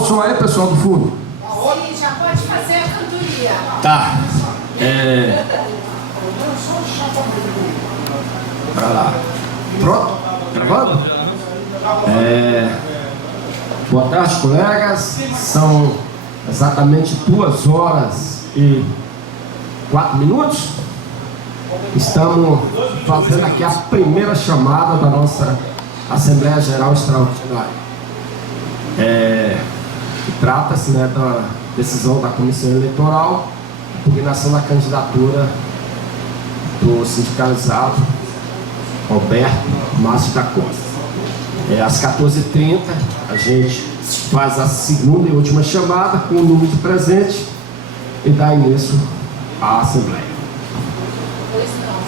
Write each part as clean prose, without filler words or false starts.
o som aí, pessoal do fundo. Sim, já pode fazer a cantoria. Tá. Pra lá. Pronto? Gravando? Boa tarde, colegas. São exatamente 2 horas e 4 minutos. Estamos fazendo aqui a primeira chamada da nossa Assembleia Geral Extraordinária. Trata-se, né, da decisão da Comissão Eleitoral, impugnação da candidatura do sindicalizado Roberto Márcio da Costa. Às 14h30, a gente faz a segunda e última chamada com o número de presente e dá início à Assembleia. Pois não.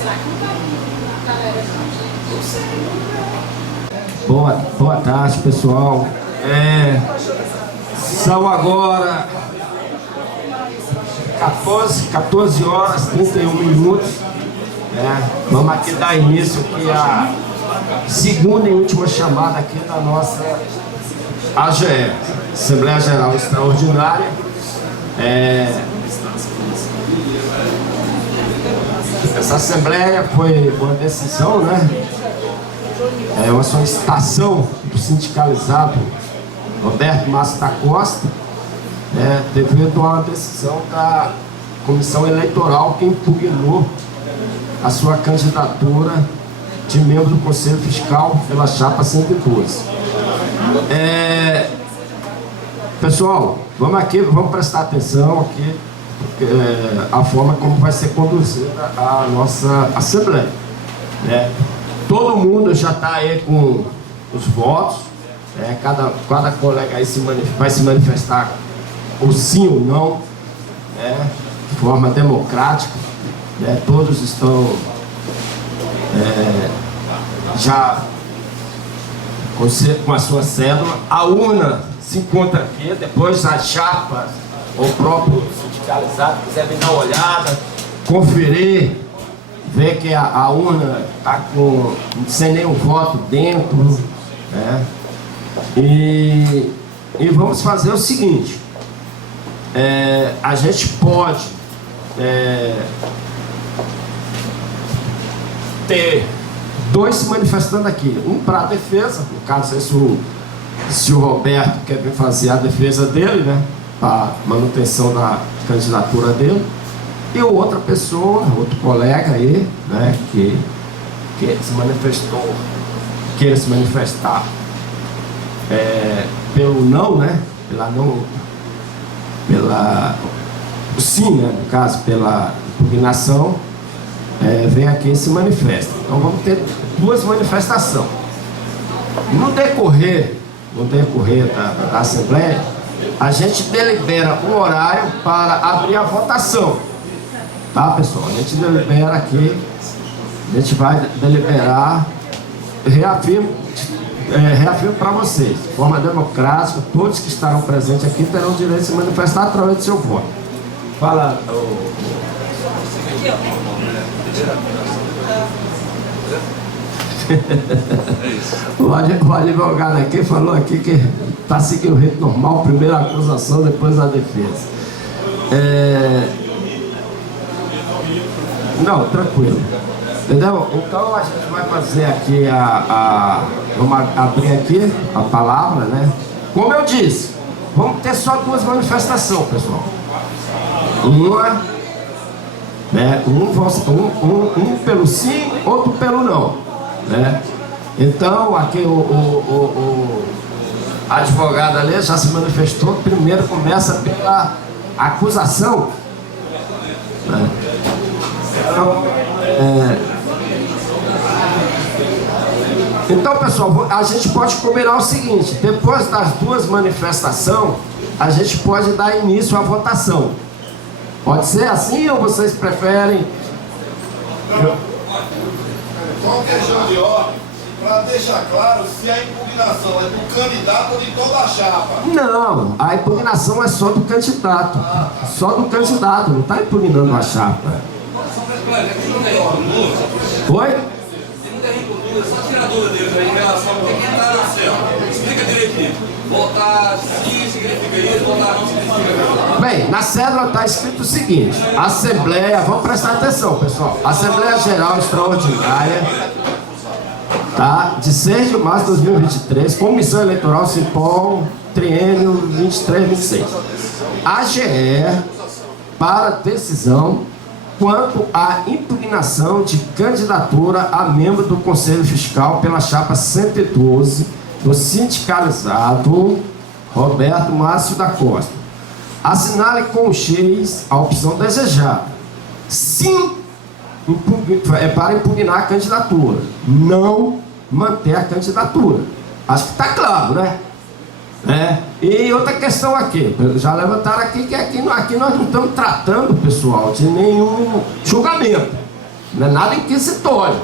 Será que não vai vir a galera não, gente? Não sei. Boa tarde, pessoal. São agora 14 horas e 31 minutos. Vamos aqui dar início aqui à segunda e última chamada aqui da nossa AGE, Assembleia Geral Extraordinária. Essa Assembleia foi uma decisão, né? Uma solicitação do sindicalizado Roberto Márcio da Costa, devido a uma decisão da Comissão Eleitoral que impugnou a sua candidatura de membro do Conselho Fiscal pela chapa 112. Pessoal, vamos prestar atenção aqui, a forma como vai ser conduzida a nossa Assembleia. Todo mundo já está aí com os votos, cada colega aí vai se manifestar ou sim ou não, de forma democrática. Todos estão já com a sua cédula. A urna se encontra aqui, depois a chapa ou o próprio sindicalizado quiser vir dar uma olhada, conferir, ver que a urna está sem nenhum voto dentro, e vamos fazer o seguinte: a gente pode ter 2 se manifestando aqui, um para a defesa, no caso se o Roberto quer vir fazer a defesa dele, né, a manutenção da candidatura dele, e outra pessoa, outro colega aí, né, que queira se manifestar pelo não, né, sim, né, no caso, pela impugnação, vem aqui e se manifesta. Então vamos ter 2 manifestações. No decorrer da Assembleia, a gente delibera um horário para abrir a votação. Tá, pessoal? A gente delibera aqui, a gente vai deliberar, reafirmo para vocês, de forma democrática, todos que estarão presentes aqui terão o direito de se manifestar através do seu voto. Fala, o advogado aqui falou aqui que está seguindo o rito normal, primeiro a acusação, depois a defesa. Não, tranquilo. Entendeu? Então a gente vai fazer aqui vamos abrir aqui a palavra, né? Como eu disse, vamos ter só 2 manifestações, pessoal. Um pelo sim, outro pelo não, né? Então aqui o advogado ali já se manifestou. Primeiro começa pela acusação, né? Então, pessoal, a gente pode combinar o seguinte: depois das 2 manifestações, a gente pode dar início à votação. Pode ser assim ou vocês preferem? Só uma questão de ordem, para deixar claro se a impugnação é do candidato ou de toda a chapa. Não, a impugnação é só do candidato. Só do candidato, não está impugnando a chapa. Oi? Só tirar a dúvida deles aí em relação a quem está na cela. Explica direito. seguinte, votar sim significa isso, votar não significa isso. Bem, na cédula está escrito o seguinte: Assembleia, vamos prestar atenção, pessoal. Assembleia Geral Extraordinária, tá? De 6 de março de 2023, Comissão Eleitoral Simpol, triênio 23-26. AGE para decisão quanto à impugnação de candidatura a membro do Conselho Fiscal pela chapa 112 do sindicalizado Roberto Márcio da Costa. Assinale com o X a opção desejada. Sim, para impugnar a candidatura. Não manter a candidatura. Acho que está claro, né? E outra questão aqui, já levantaram aqui que aqui nós não estamos tratando, pessoal, de nenhum julgamento, não é nada inquisitório,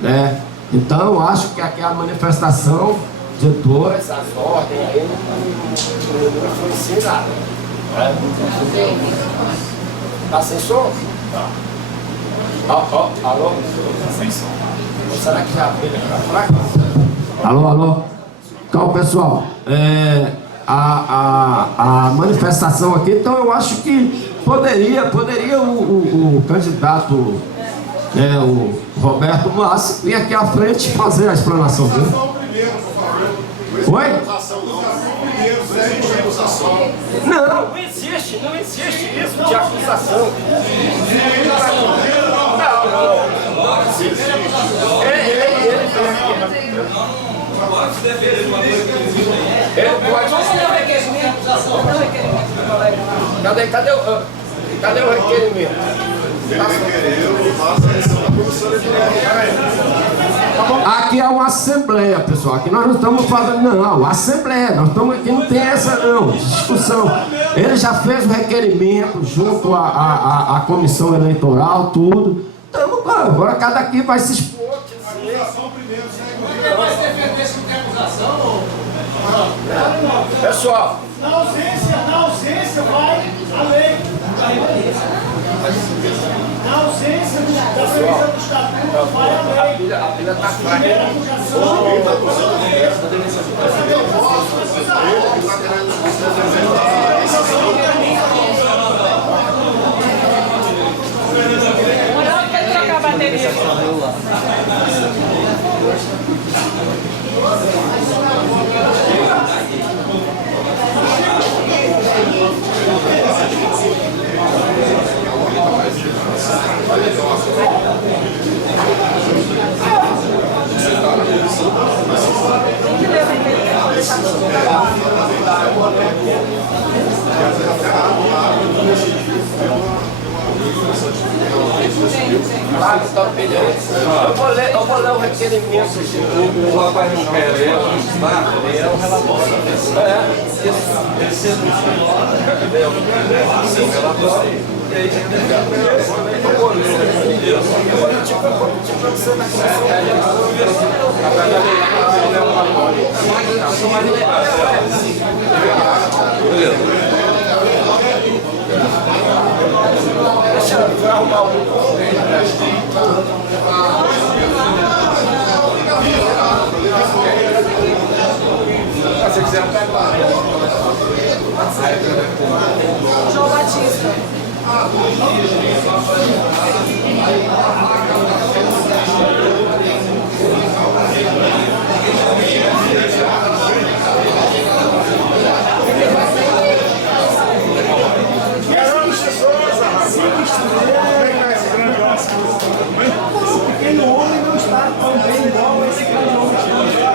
né? Então eu acho que aqui a manifestação de todas as ordens aí não influencia nada, né? Tá sem som? Tá. Alô? Sem som. Será que já abriu pra cá? Alô? Então, pessoal, a manifestação aqui, então eu acho que poderia o candidato, o Roberto Márcio, vir aqui à frente e fazer a explanação dele. Oi? Não existe isso de acusação. Cadê o requerimento? Aqui é uma assembleia, pessoal. Aqui nós não estamos fazendo, não. Assembleia, nós estamos aqui, não tem essa não, discussão. Ele já fez o requerimento junto à comissão eleitoral, tudo. Então, agora cada aqui vai se expor. Você vai se defender se não tem acusação? Pessoal, na ausência vai a lei. Na ausência da previsão do estatuto vai a lei. A filha está fraca. Quer trocar a bateria? Eu vou ler o requerimento. O rapaz não quer ler, ele é o relator. João Batista. Pequeno homem não está tão bem igual a esse grande homem que não está.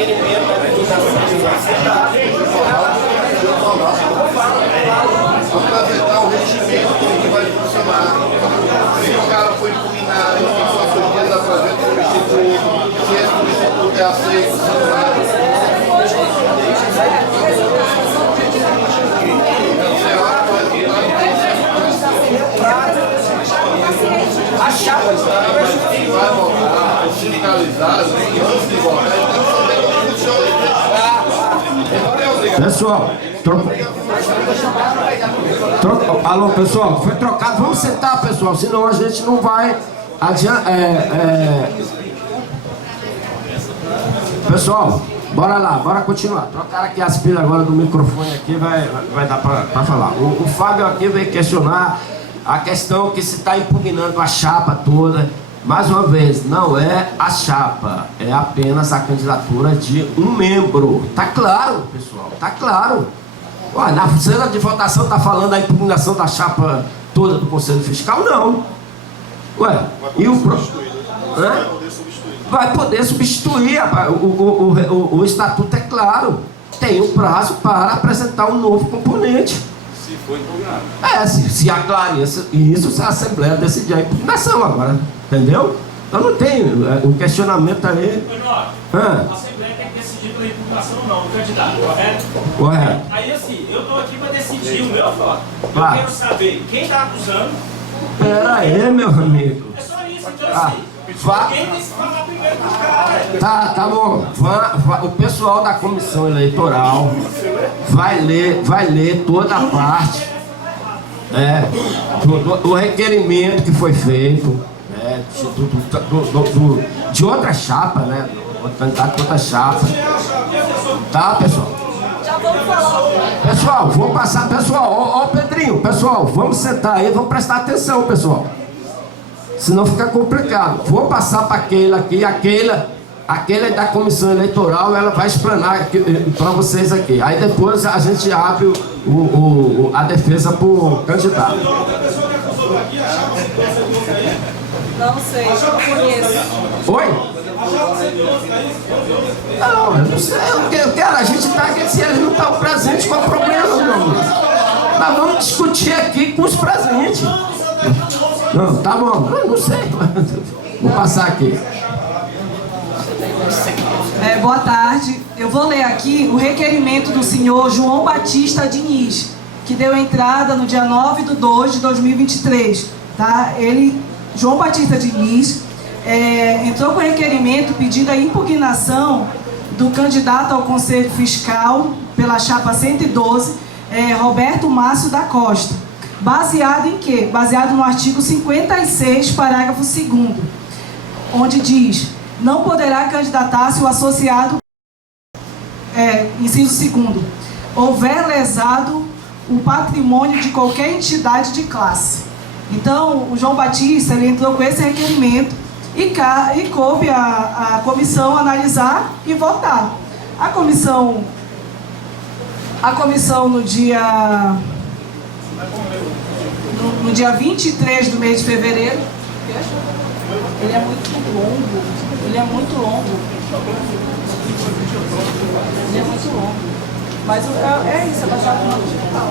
requerimento da apresentar o regimento que vai funcionar. Se o cara foi impugnado, em 5 dias apresenta o substituto, se esse substituto é aceito, se não é. A chapa vai votar, os sindicalizados, antes de votar, ele tem que saber como funciona. Pessoal, alô, pessoal, foi trocado. Vamos sentar, pessoal, senão a gente não vai adiante. Pessoal, bora lá, bora continuar. Trocaram aqui as pilhas agora do microfone aqui, vai dar pra falar. O Fábio aqui veio questionar a questão que se está impugnando a chapa toda. Mais uma vez, não é a chapa, é apenas a candidatura de um membro. Tá claro, pessoal, tá claro. Ué, na cena de votação está falando da impugnação da chapa toda do Conselho Fiscal? Não. Ué, e o vai poder substituir. O estatuto é claro. Tem um prazo para apresentar um novo componente. Se for impugnado. Se aclare isso, se a Assembleia decidir a impugnação agora. Entendeu? Então não tem o questionamento aí. A Assembleia tem que decidir pela impugnação ou não, o candidato, correto? Correto. Aí assim, eu estou aqui para decidir o meu voto. Claro. Eu quero saber quem está acusando. Pera aí, meu amigo. É só isso, então assim. Quem tem que se falar primeiro dos caras? Tá bom. O pessoal da comissão eleitoral vai ler toda a parte do requerimento que foi feito, de outra chapa, né? O candidato de outra chapa. Tá, pessoal? Já vamos falar. Pessoal, vou passar, pessoal, ó Pedrinho, pessoal, vamos sentar aí, vamos prestar atenção, pessoal. Senão fica complicado. Vou passar para aquela aqui, aquela é da comissão eleitoral, ela vai explanar para vocês aqui. Aí depois a gente abre a defesa para o candidato. Não sei, não conheço. Oi? Não, eu não sei. Eu quero, a gente está aqui, se eles não estão presentes, qual é o problema, meu amigo? Nós vamos discutir aqui com os presentes. Não, tá bom, eu não sei. Vou passar aqui. Boa tarde. Eu vou ler aqui o requerimento do senhor João Batista Diniz, que deu entrada no dia 9/2/2023. Tá? João Batista Diniz, entrou com requerimento pedindo a impugnação do candidato ao Conselho Fiscal pela chapa 112, Roberto Márcio da Costa. Baseado em quê? Baseado no artigo 56, parágrafo 2º, onde diz: não poderá candidatar-se o associado, inciso 2º, houver lesado o patrimônio de qualquer entidade de classe. Então, o João Batista ele entrou com esse requerimento e coube a comissão analisar e votar. A comissão no dia 23 do mês de fevereiro. Ele é muito longo. Ele é muito longo. Mas é isso, é baixado no digital.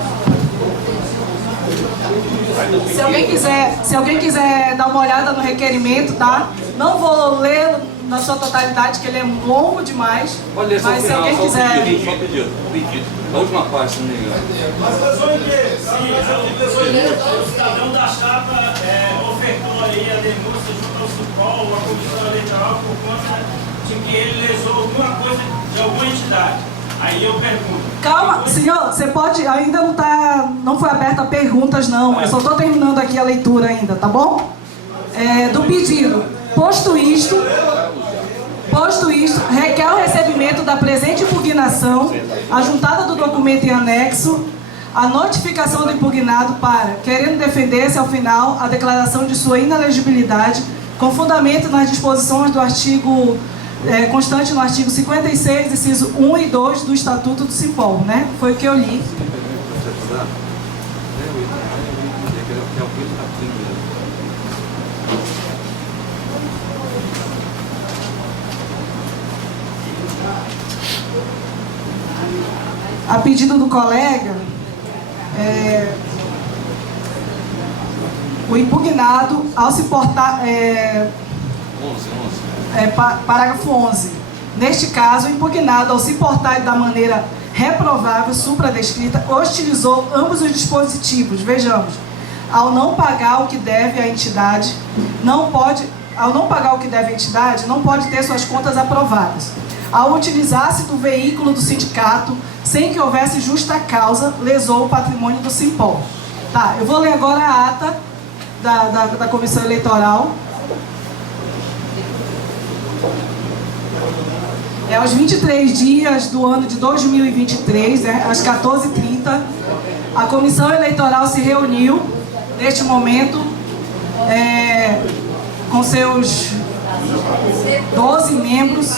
Se alguém quiser dar uma olhada no requerimento, tá? Não vou ler na sua totalidade, que ele é longo demais. Pode ler só mas o se final, alguém só quiser. um pedido. A última parte, se não me engano. Mas pessoa em que? O cidadão da chapa ofertou aí a denúncia junto ao Cipol, a comissão eleitoral, por conta de que ele lesou alguma coisa de alguma entidade. Aí eu pergunto. Calma, senhor, você pode. Ainda não foi aberta perguntas, não. Eu só estou terminando aqui a leitura ainda, tá bom? Do pedido. Posto isto, requer o recebimento da presente impugnação, a juntada do documento em anexo, a notificação do impugnado para, querendo defender-se ao final, a declaração de sua inelegibilidade, com fundamento nas disposições do artigo, constante no artigo 56, inciso 1 e 2 do Estatuto do Cipol, né? Foi o que eu li. A pedido do colega, o impugnado, ao se portar... parágrafo 11. Neste caso, o impugnado, ao se portar da maneira reprovável, supradescrita, hostilizou ambos os dispositivos. Vejamos, ao não pagar o que deve à entidade, não pode ter suas contas aprovadas. Ao utilizar-se do veículo do sindicato, sem que houvesse justa causa, lesou o patrimônio do Simpol. Tá, eu vou ler agora a ata da Comissão Eleitoral. Aos 23 dias do ano de 2023, às 14h30, a Comissão Eleitoral se reuniu, neste momento, com seus 12 membros.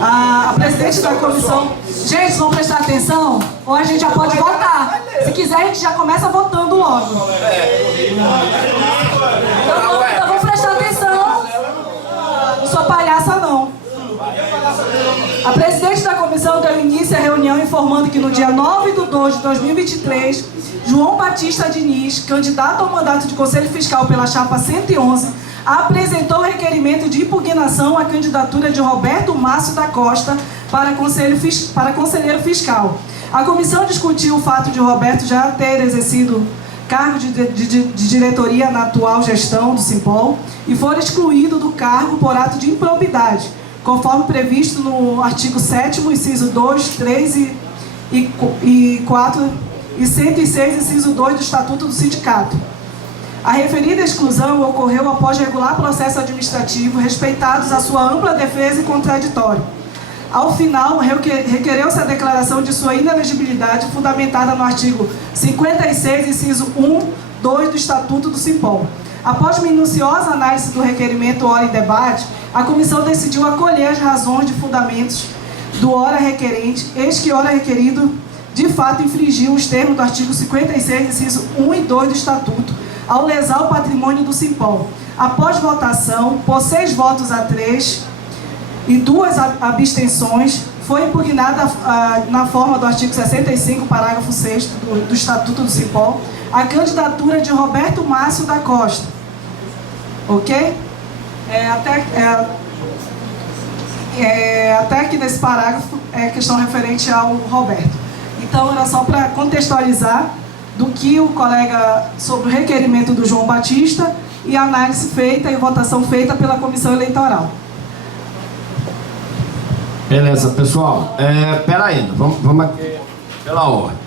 A presidente da comissão... Gente, vamos prestar atenção? Ou a gente já pode votar. Se quiser, a gente já começa votando logo. Então vamos prestar atenção. Não sou palhaça, não. A presidente da comissão deu início à reunião informando que no dia 9/2 de 2023, João Batista Diniz, candidato ao mandato de Conselho Fiscal pela chapa 111, apresentou requerimento de impugnação à candidatura de Roberto Márcio da Costa para conselheiro fiscal. A comissão discutiu o fato de Roberto já ter exercido cargo de diretoria na atual gestão do Simpol e for excluído do cargo por ato de improbidade, conforme previsto no artigo 7º, inciso 2, 3 e 4 e 106, inciso 2 do Estatuto do Sindicato. A referida exclusão ocorreu após regular processo administrativo, respeitados a sua ampla defesa e contraditório. Ao final, requereu-se a declaração de sua inelegibilidade, fundamentada no artigo 56, inciso 1, 2 do Estatuto do Simpol. Após minuciosa análise do requerimento ora em debate, a comissão decidiu acolher as razões de fundamentos do ora requerente, eis que ora requerido, de fato, infringiu os termos do artigo 56, inciso 1 e 2 do Estatuto, ao lesar o patrimônio do Simpol. Após votação, por 6 votos a 3 e 2 abstenções, foi impugnada na forma do artigo 65, parágrafo 6º do Estatuto do Simpol, a candidatura de Roberto Márcio da Costa. Ok? Até aqui nesse parágrafo é questão referente ao Roberto. Então, era só para contextualizar do que o colega sobre o requerimento do João Batista e a análise feita e votação feita pela Comissão Eleitoral. Beleza, pessoal. Pera aí, vamos aqui pela ordem.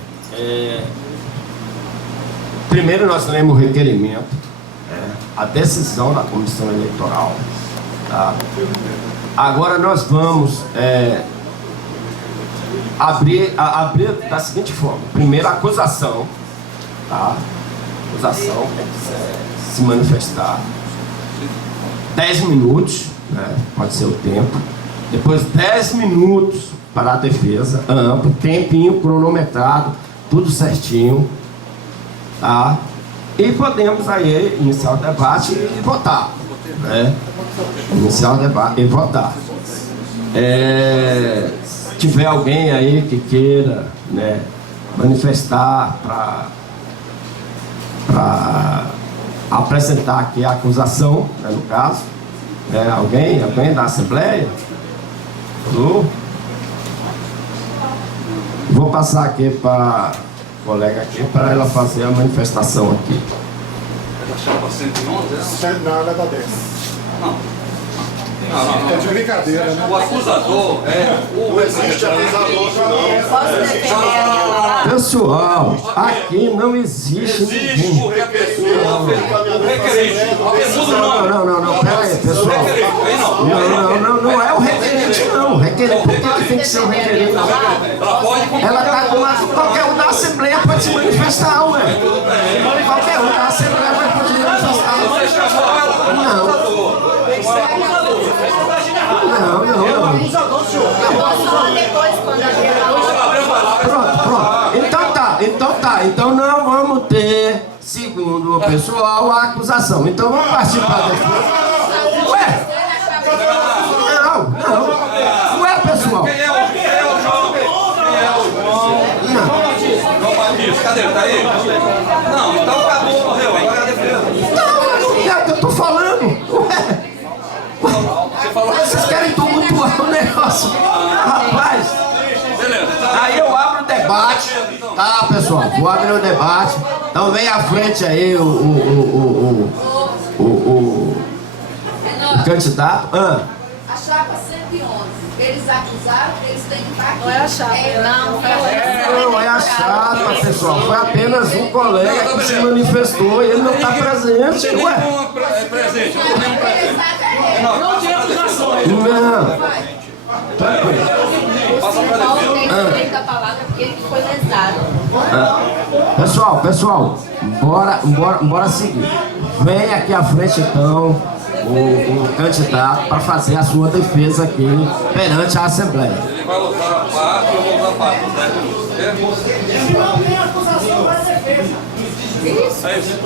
Primeiro nós lemos o requerimento, a decisão da Comissão Eleitoral. Tá? Agora nós vamos abrir da seguinte forma. Primeiro a acusação, tá? Acusação se manifestar. 10 minutos, né? Pode ser o tempo. Depois 10 minutos para a defesa, amplo, tempinho cronometrado, tudo certinho, tá? E podemos aí iniciar o debate e votar, né? Iniciar o debate e votar. Se tiver alguém aí que queira, né, manifestar para apresentar aqui a acusação, né, no caso, alguém da Assembleia? Vou passar aqui para a colega aqui para ela fazer a manifestação aqui. Da chapa 111? Não, ela é da 10. Não. É de brincadeira, né? O acusador Não existe acusador, não. Pessoal, aqui não existe ninguém. porque a pessoa o requerente. A pessoa Não, pera aí, pessoal. Não é o requerente, não. O requerente, por que tem que ser o requerente? Ela está com qualquer um da Assembleia pode se manifestar, ué. Qualquer um da Assembleia pode se manifestar. Não. Pronto. Então não vamos ter, segundo o pessoal, a acusação. Então vamos partir para a defesa. Ué, pessoal. Quem é o João? Presidente, tá aí? Não, então acabou, morreu, agora é a defesa. Não, é o que eu tô falando. Ué. Você falou Mas vocês querem tumultuar o negócio. Rapaz, beleza. aí eu abro o debate. Tá, pessoal, vou abrir o debate. Então vem à frente aí o candidato. A chapa 111, eles acusaram que eles têm impacto. Não é a chapa. Não, é a chapa, pessoal. Foi apenas um colega que se manifestou e ele não está presente. Não tem Ué. nenhum presente, não tem nenhum presente. Não tem acusações. Não. Passa pra defesa. Tem o direito da palavra porque ele foi lesado. Pessoal, bora seguir. Vem aqui à frente então o candidato para fazer a sua defesa aqui perante a Assembleia. Ele vai lutar a parte, eu vou lutar a parte. Se não tem acusação, vai defesa. É isso.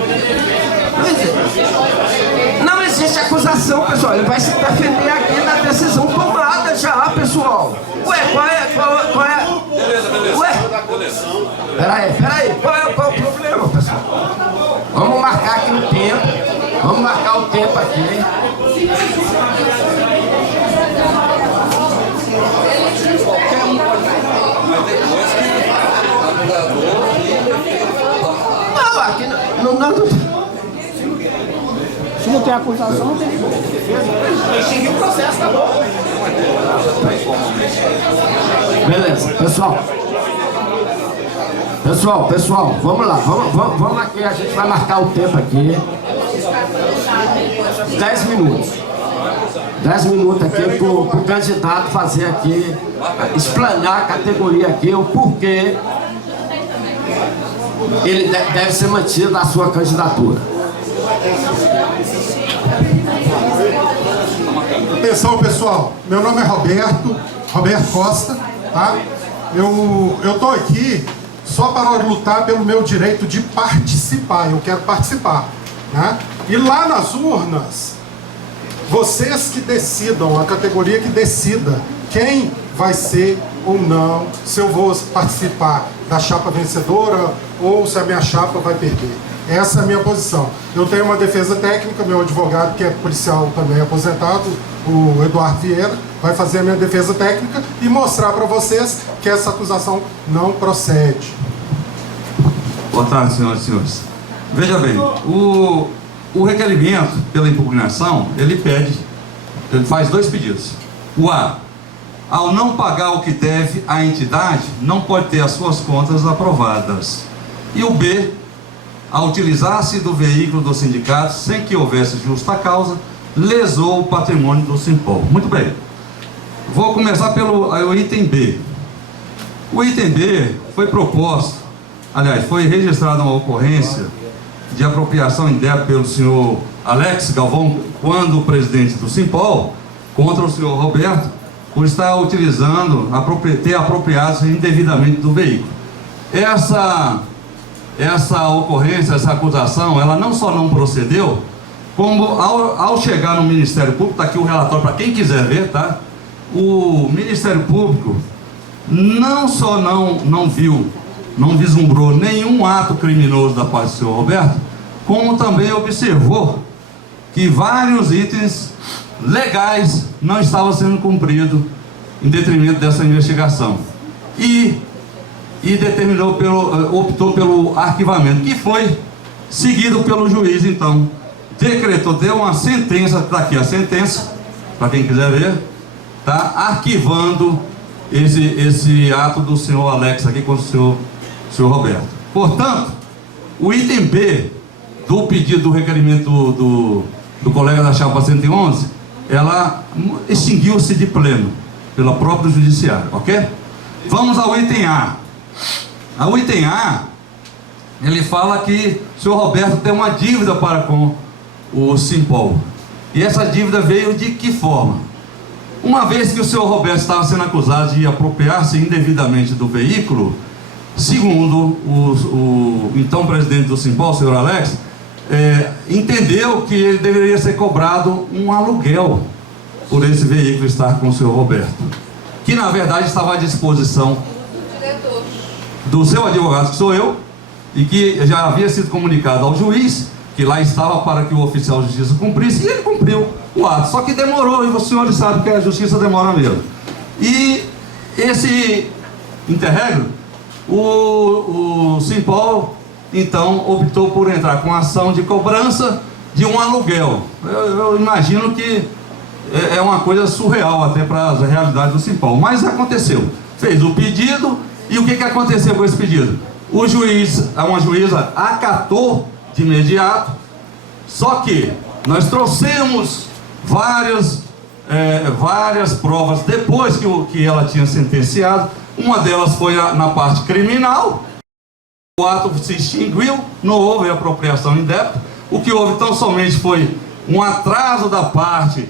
Não existe acusação, pessoal. Ele vai se defender aqui na decisão tomada já, pessoal. Ué, qual é? Beleza. Ué, Beleza. peraí. Qual é o problema, pessoal? Vamos marcar aqui o tempo. Vamos marcar o tempo aqui. Mas depois que o acusador Não, aqui não. Se não tem acusação, não tem defesa. Extinguiu o processo, acabou. Beleza, pessoal, vamos lá, vamos aqui, a gente vai marcar o tempo aqui. 10 minutos. 10 minutos aqui pro candidato fazer aqui, explanar a categoria aqui, o porquê ele deve ser mantido a sua candidatura. Atenção, pessoal, meu nome é Roberto Costa, tá? Eu tô aqui só para lutar pelo meu direito de participar, eu quero participar, né? E lá nas urnas, vocês que decidam, a categoria que decida quem vai ser ou não, se eu vou participar da chapa vencedora ou se a minha chapa vai perder. Essa é a minha posição. Eu tenho uma defesa técnica, meu advogado, que é policial também aposentado, o Eduardo Vieira, vai fazer a minha defesa técnica e mostrar para vocês que essa acusação não procede. Boa tarde, senhoras e senhores. Veja bem, o requerimento pela impugnação, ele faz dois pedidos. O A, ao não pagar o que deve à entidade, não pode ter as suas contas aprovadas. E o B, ao utilizar-se do veículo do sindicato sem que houvesse justa causa, lesou o patrimônio do Simpol. Muito bem. Vou começar pelo item B. O item B foi proposto, aliás, foi registrada uma ocorrência de apropriação indébita pelo senhor Alex Galvão, quando presidente do Simpol, contra o senhor Roberto, por estar utilizando, ter apropriado indevidamente do veículo. Essa ocorrência, essa acusação, ela não só não procedeu, como ao chegar no Ministério Público, está aqui o relatório para quem quiser ver, tá? O Ministério Público não só não vislumbrou nenhum ato criminoso da parte do senhor Roberto, como também observou que vários itens legais não estavam sendo cumpridos em detrimento dessa investigação. E optou pelo arquivamento, que foi seguido pelo juiz, então. Deu uma sentença, está aqui a sentença, para quem quiser ver, tá? Arquivando esse ato do senhor Alex aqui contra o senhor Roberto. Portanto, o item B do pedido do requerimento do colega da chapa 111, ela extinguiu-se de pleno pela própria judiciária, ok? Vamos ao item A. O item A, ele fala que o senhor Roberto tem uma dívida para com o Simpol. E essa dívida veio de que forma? Uma vez que o senhor Roberto estava sendo acusado de apropriar-se indevidamente do veículo, segundo o então presidente do Simpol, o senhor Alex, entendeu que ele deveria ser cobrado um aluguel por esse veículo estar com o senhor Roberto, que na verdade estava à disposição do seu advogado, que sou eu, e que já havia sido comunicado ao juiz, que lá estava para que o oficial de justiça cumprisse, e ele cumpriu o ato. Só que demorou, e os senhores sabem que a justiça demora mesmo. E esse interregno, o Simpol, então, optou por entrar com ação de cobrança de um aluguel. Eu imagino que é uma coisa surreal até para as realidades do Simpol, mas aconteceu. Fez o pedido, e o que aconteceu com esse pedido? O juiz, uma juíza, acatou de imediato, só que nós trouxemos várias provas depois que ela tinha sentenciado. Uma delas foi na parte criminal. O ato se extinguiu, não houve apropriação indébita. O que houve tão somente foi um atraso da parte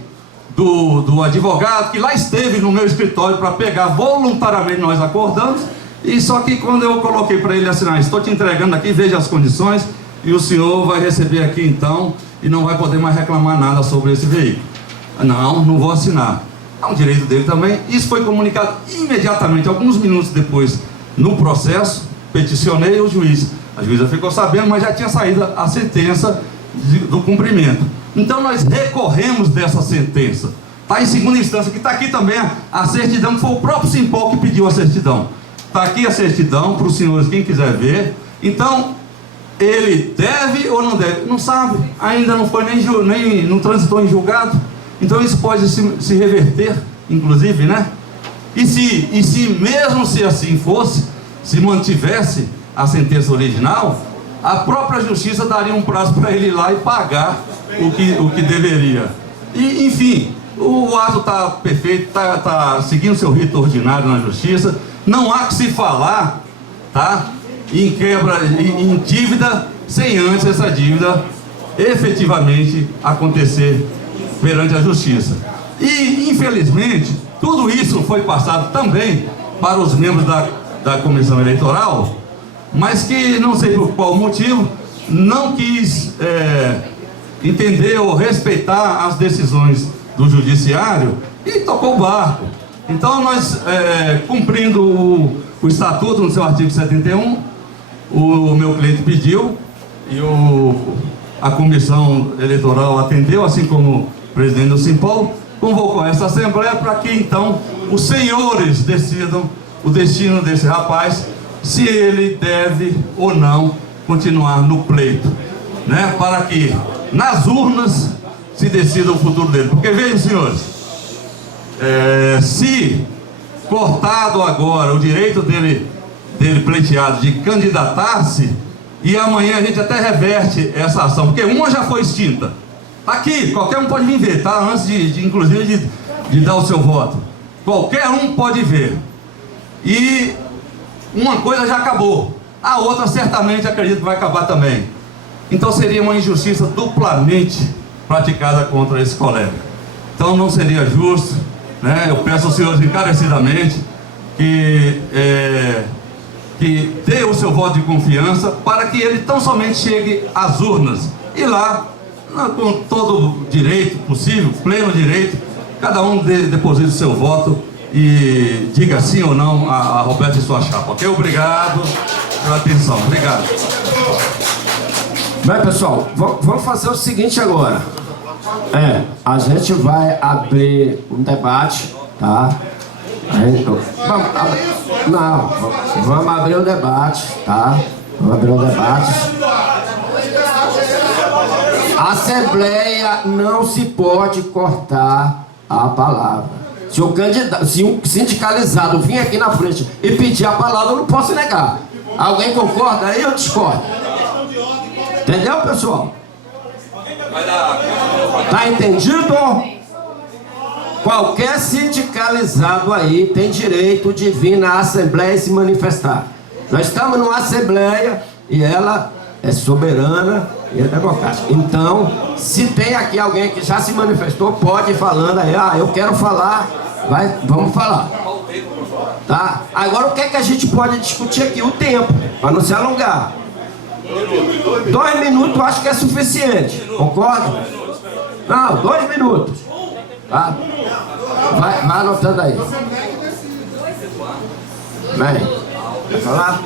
do advogado, que lá esteve no meu escritório para pegar voluntariamente, nós acordamos, e só que quando eu coloquei para ele assinar, estou te entregando aqui, veja as condições, e o senhor vai receber aqui então, e não vai poder mais reclamar nada sobre esse veículo. Não vou assinar. É um direito dele também. Isso foi comunicado imediatamente, alguns minutos depois, no processo. Peticionei o juiz. A juíza ficou sabendo, mas já tinha saído a sentença do cumprimento. Então nós recorremos dessa sentença. Está em segunda instância, que está aqui também a certidão, que foi o próprio Simpol que pediu a certidão. Está aqui a certidão para os senhores, quem quiser ver. Então, ele deve ou não deve? Não sabe. Ainda não foi nem não transitou em julgado. Então isso pode se reverter, inclusive, né? E se mesmo se assim fosse, se mantivesse a sentença original, a própria justiça daria um prazo para ele ir lá e pagar o que deveria. E, enfim, o ato está perfeito, está seguindo seu rito ordinário na justiça. Não há que se falar, tá, em quebra, em dívida, sem antes essa dívida efetivamente acontecer perante a justiça. E, infelizmente, tudo isso foi passado também para os membros da comissão eleitoral, mas que, não sei por qual motivo, não quis entender ou respeitar as decisões do judiciário e tocou o barco. Então nós, cumprindo o estatuto no seu artigo 71, o meu cliente pediu e a comissão eleitoral atendeu, assim como o presidente do Simpol, convocou essa assembleia para que então os senhores decidam o destino desse rapaz, se ele deve ou não continuar no pleito, né? Para que nas urnas se decida o futuro dele. Porque vejam, senhores, se cortado agora o direito dele pleiteado de candidatar-se, e amanhã a gente até reverte essa ação, porque uma já foi extinta. Aqui, qualquer um pode vir ver, tá? Antes inclusive de dar o seu voto. Qualquer um pode ver. E uma coisa já acabou, a outra certamente acredito que vai acabar também. Então seria uma injustiça duplamente praticada contra esse colega. Então não seria justo, né? Eu peço aos senhores encarecidamente que dê o seu voto de confiança para que ele tão somente chegue às urnas e lá, com todo o direito possível, pleno direito, cada um deposite o seu voto e diga sim ou não a Roberto e sua chapa, ok? Obrigado pela atenção, obrigado. Bem, pessoal, vamos fazer o seguinte agora. A gente vai abrir um debate, tá? Vamos abrir um debate, tá? Vamos abrir um debate. A Assembleia não se pode cortar a palavra. Se um sindicalizado vir aqui na frente e pedir a palavra, eu não posso negar. Alguém concorda aí ou discorda? Entendeu, pessoal? Tá entendido? Qualquer sindicalizado aí tem direito de vir na Assembleia e se manifestar. Nós estamos numa Assembleia e ela é soberana e é democrática. Então, se tem aqui alguém que já se manifestou, pode ir falando aí, eu quero falar, vamos falar. Tá? Agora, o que é que a gente pode discutir aqui? O tempo, para não se alongar. 2 minutos eu acho que é suficiente, concorda? Não, 2 minutos. Tá? Vai anotando aí. Bem. falar?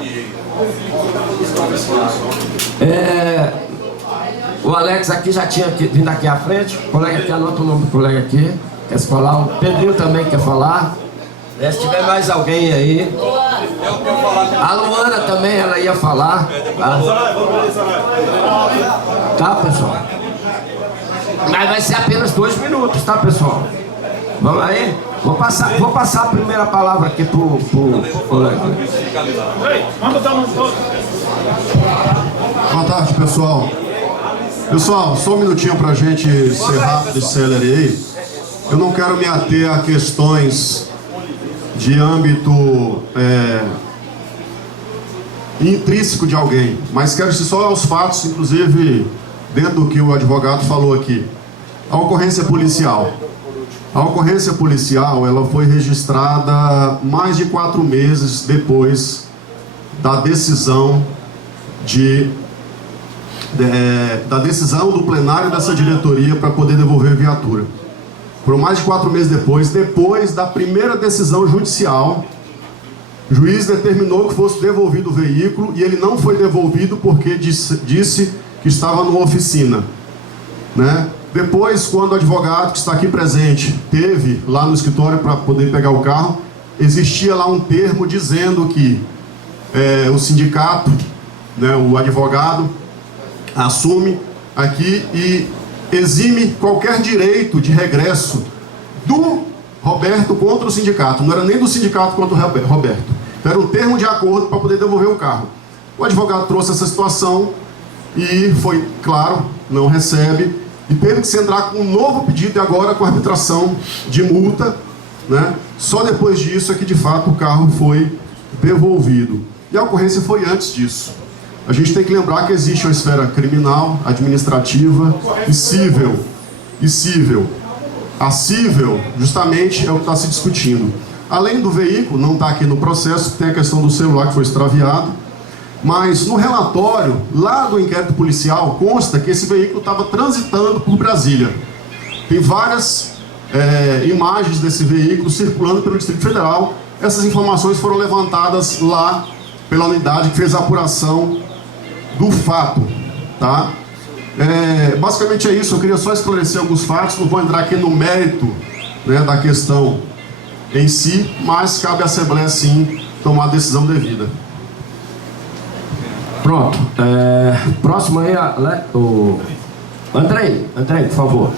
O Alex aqui já tinha vindo aqui à frente. O colega aqui, anota o nome do colega aqui. Quer falar? O Pedrinho também quer falar. Se tiver mais alguém aí. A Luana também, ela ia falar. Tá, pessoal? Mas vai ser apenas 2 minutos, tá, pessoal? Vamos aí? Vou passar a primeira palavra aqui pro colega. Boa tarde, pessoal. Pessoal, só um minutinho pra gente ser rápido e célere aí. Eu não quero me ater a questões de âmbito intrínseco de alguém, mas quero ir só aos fatos, inclusive dentro do que o advogado falou aqui. A ocorrência policial. A ocorrência policial, ela foi registrada mais de 4 meses depois da decisão do plenário dessa diretoria para poder devolver a viatura. Foram mais de 4 meses depois da primeira decisão judicial, o juiz determinou que fosse devolvido o veículo e ele não foi devolvido porque disse que estava numa oficina, né? Depois, quando o advogado que está aqui presente teve lá no escritório para poder pegar o carro, existia lá um termo dizendo que o sindicato, né, o advogado, assume aqui e exime qualquer direito de regresso do Roberto contra o sindicato. Não era nem do sindicato contra o Roberto. Então, era um termo de acordo para poder devolver o carro. O advogado trouxe essa situação e foi, claro, não recebe. E teve que se entrar com um novo pedido e agora com arbitração de multa, né? Só depois disso é que de fato o carro foi devolvido. E a ocorrência foi antes disso. A gente tem que lembrar que existe uma esfera criminal, administrativa e cível. A cível, justamente, é o que está se discutindo. Além do veículo, não está aqui no processo, tem a questão do celular que foi extraviado. Mas no relatório, lá do inquérito policial, consta que esse veículo estava transitando por Brasília. Tem várias imagens desse veículo circulando pelo Distrito Federal. Essas informações foram levantadas lá pela unidade que fez a apuração do fato, tá? Basicamente é isso, eu queria só esclarecer alguns fatos, não vou entrar aqui no mérito, né, da questão em si, mas cabe à Assembleia sim tomar a decisão devida. Pronto. Próximo aí, o Andrei, por favor.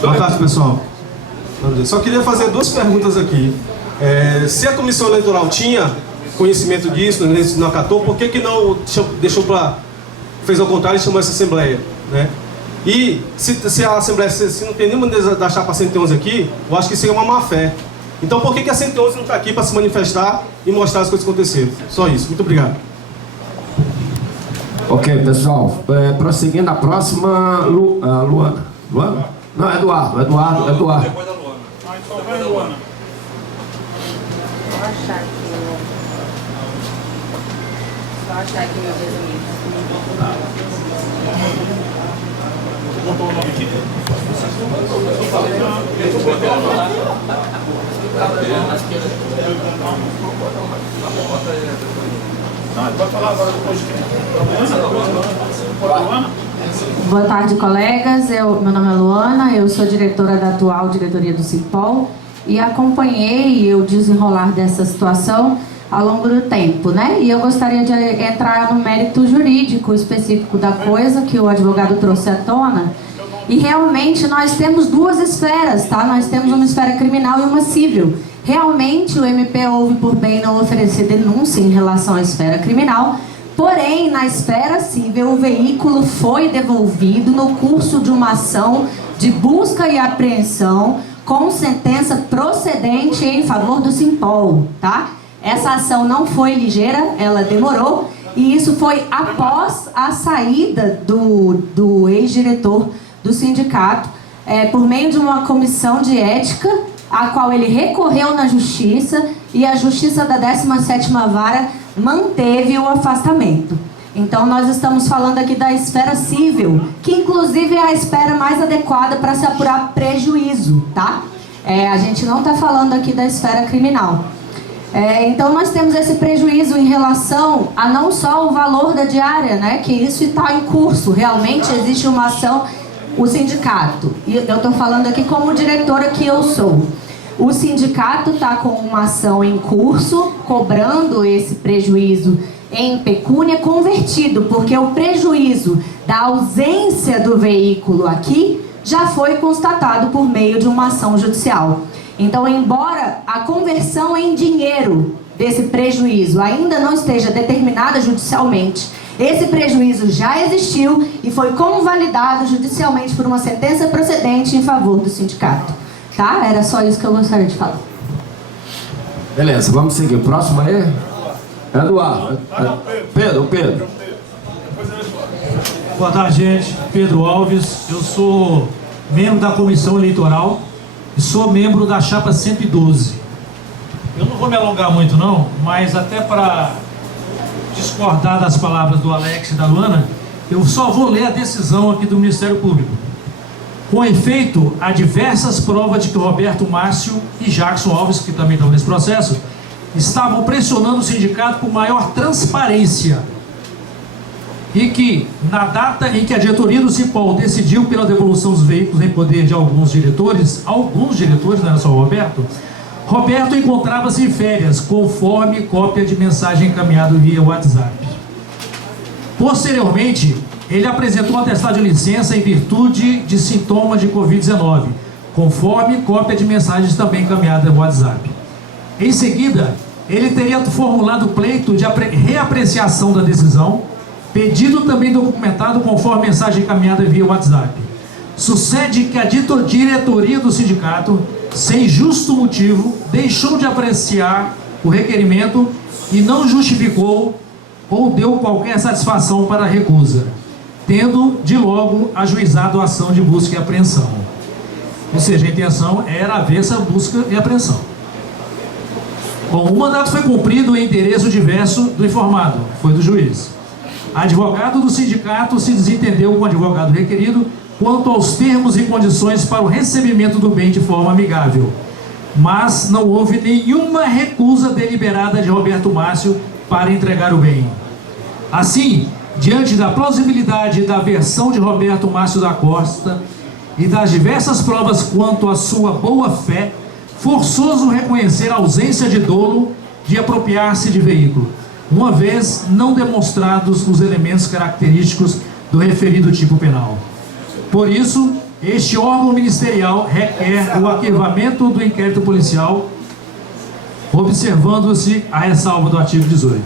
Boa tarde, pessoal. Só queria fazer 2 perguntas aqui. Se a comissão eleitoral tinha conhecimento disso, não acatou, por que não deixou para... fez ao contrário e chamou essa Assembleia, né? E se a Assembleia, se não tem nenhuma da chapa 111 aqui, eu acho que seria uma má fé. Então por que a 111 não está aqui para se manifestar e mostrar as coisas que aconteceram? Só isso. Muito obrigado. Ok, pessoal. Prosseguindo a próxima, Luana. Luana? Não, Eduardo. Depois da Luana. Então vai, Luana. Só achar aqui meu resumo. Botou o nome aqui. Não, ele vai falar agora depois de Luana. Boa tarde, colegas. Meu nome é Luana, eu sou diretora da atual diretoria do Simpol e acompanhei o desenrolar dessa situação ao longo do tempo, né? E eu gostaria de entrar no mérito jurídico específico da coisa que o advogado trouxe à tona. E realmente nós temos 2 esferas, tá? Nós temos uma esfera criminal e uma civil. Realmente o MP houve por bem não oferecer denúncia em relação à esfera criminal, porém na esfera civil o veículo foi devolvido no curso de uma ação de busca e apreensão com sentença procedente em favor do Simpol, tá? Essa ação não foi ligeira, ela demorou, e isso foi após a saída do ex-diretor do sindicato, por meio de uma comissão de ética. a qual ele recorreu na justiça e a justiça da 17ª Vara manteve o afastamento. Então nós estamos falando aqui da esfera civil, que inclusive é a esfera mais adequada para se apurar prejuízo, tá? A gente não está falando aqui da esfera criminal. Então nós temos esse prejuízo em relação a não só o valor da diária, né? Que isso está em curso, realmente existe uma ação, o sindicato, e eu estou falando aqui como diretora que eu sou. O sindicato está com uma ação em curso, cobrando esse prejuízo em pecúnia convertido, porque o prejuízo da ausência do veículo aqui já foi constatado por meio de uma ação judicial. Então, embora a conversão em dinheiro desse prejuízo ainda não esteja determinada judicialmente, esse prejuízo já existiu e foi convalidado judicialmente por uma sentença procedente em favor do sindicato. Tá? Era só isso que eu gostaria de falar. Beleza, vamos seguir. Próximo aí? Eduardo. Pedro. Boa tarde, gente. Pedro Alves. Eu sou membro da comissão eleitoral e sou membro da chapa 112. Eu não vou me alongar muito não, mas até para discordar das palavras do Alex e da Luana, eu só vou ler a decisão aqui do Ministério Público. Com efeito, há diversas provas de que Roberto Márcio e Jackson Alves, que também estão nesse processo, estavam pressionando o sindicato por maior transparência e que, na data em que a diretoria do Cipol decidiu pela devolução dos veículos em poder de alguns diretores, não era só o Roberto encontrava-se em férias, conforme cópia de mensagem encaminhada via WhatsApp. Posteriormente, ele apresentou um atestado de licença em virtude de sintoma de Covid-19, conforme cópia de mensagens também encaminhada via WhatsApp. Em seguida, ele teria formulado pleito de reapreciação da decisão, pedido também documentado conforme mensagem encaminhada via WhatsApp. Sucede que a diretoria do sindicato, sem justo motivo, deixou de apreciar o requerimento e não justificou ou deu qualquer satisfação para a recusa, tendo de logo ajuizado a ação de busca e apreensão. Ou seja, a intenção era haver essa busca e apreensão. Bom, o mandato foi cumprido em endereço diverso do informado, foi do juiz. Advogado do sindicato se desentendeu com o advogado requerido quanto aos termos e condições para o recebimento do bem de forma amigável, mas não houve nenhuma recusa deliberada de Roberto Márcio para entregar o bem. Assim, diante da plausibilidade da versão de Roberto Márcio da Costa e das diversas provas quanto à sua boa-fé, forçoso reconhecer a ausência de dolo de apropriar-se de veículo, uma vez não demonstrados os elementos característicos do referido tipo penal. Por isso, este órgão ministerial requer o arquivamento do inquérito policial, observando-se a ressalva do artigo 18.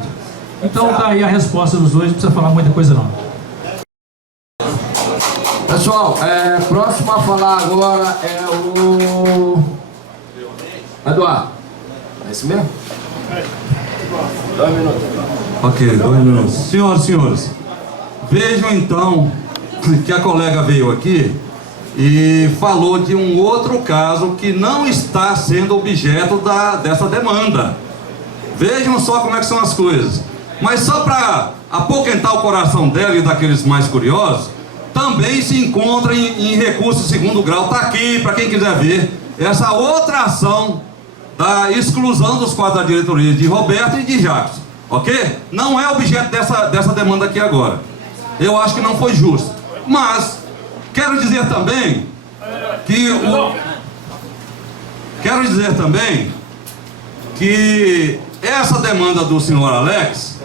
Então, está aí a resposta dos dois, não precisa falar muita coisa não. Pessoal, próximo a falar agora é o Eduardo. É isso mesmo? 2 minutos. Ok, 2 minutos. Senhoras, vejam então que a colega veio aqui e falou de um outro caso que não está sendo objeto dessa demanda. Vejam só como é que são as coisas. Mas só para apoquentar o coração dela e daqueles mais curiosos, também se encontra em recurso segundo grau, está aqui para quem quiser ver, essa outra ação da exclusão dos quadros da diretoria de Roberto e de Jackson, ok? Não é objeto dessa demanda aqui agora. Eu acho que não foi justo. Mas, quero dizer também que essa demanda do senhor Alex,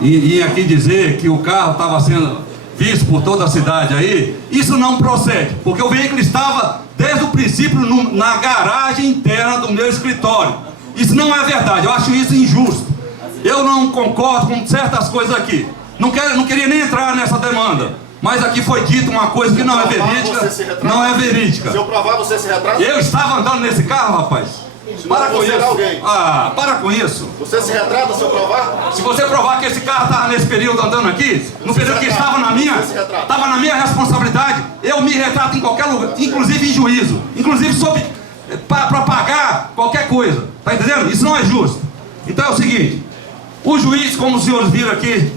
e aqui dizer que o carro estava sendo visto por toda a cidade aí, isso não procede, porque o veículo estava desde o princípio na garagem interna do meu escritório. Isso não é verdade, eu acho isso injusto. Eu não concordo com certas coisas aqui. Não queria nem entrar nessa demanda, mas aqui foi dito uma coisa que não é verídica. Não é verídica. Se eu provar, você se retrata? Eu estava andando nesse carro, rapaz. Para com isso. Ah, para com isso. Você se retrata se eu provar? Se você provar que esse carro estava nesse período andando aqui, no período que estava na minha responsabilidade, eu me retrato em qualquer lugar, inclusive em juízo, inclusive para pagar qualquer coisa. Tá entendendo? Isso não é justo. Então é o seguinte, o juiz, como os senhores viram aqui,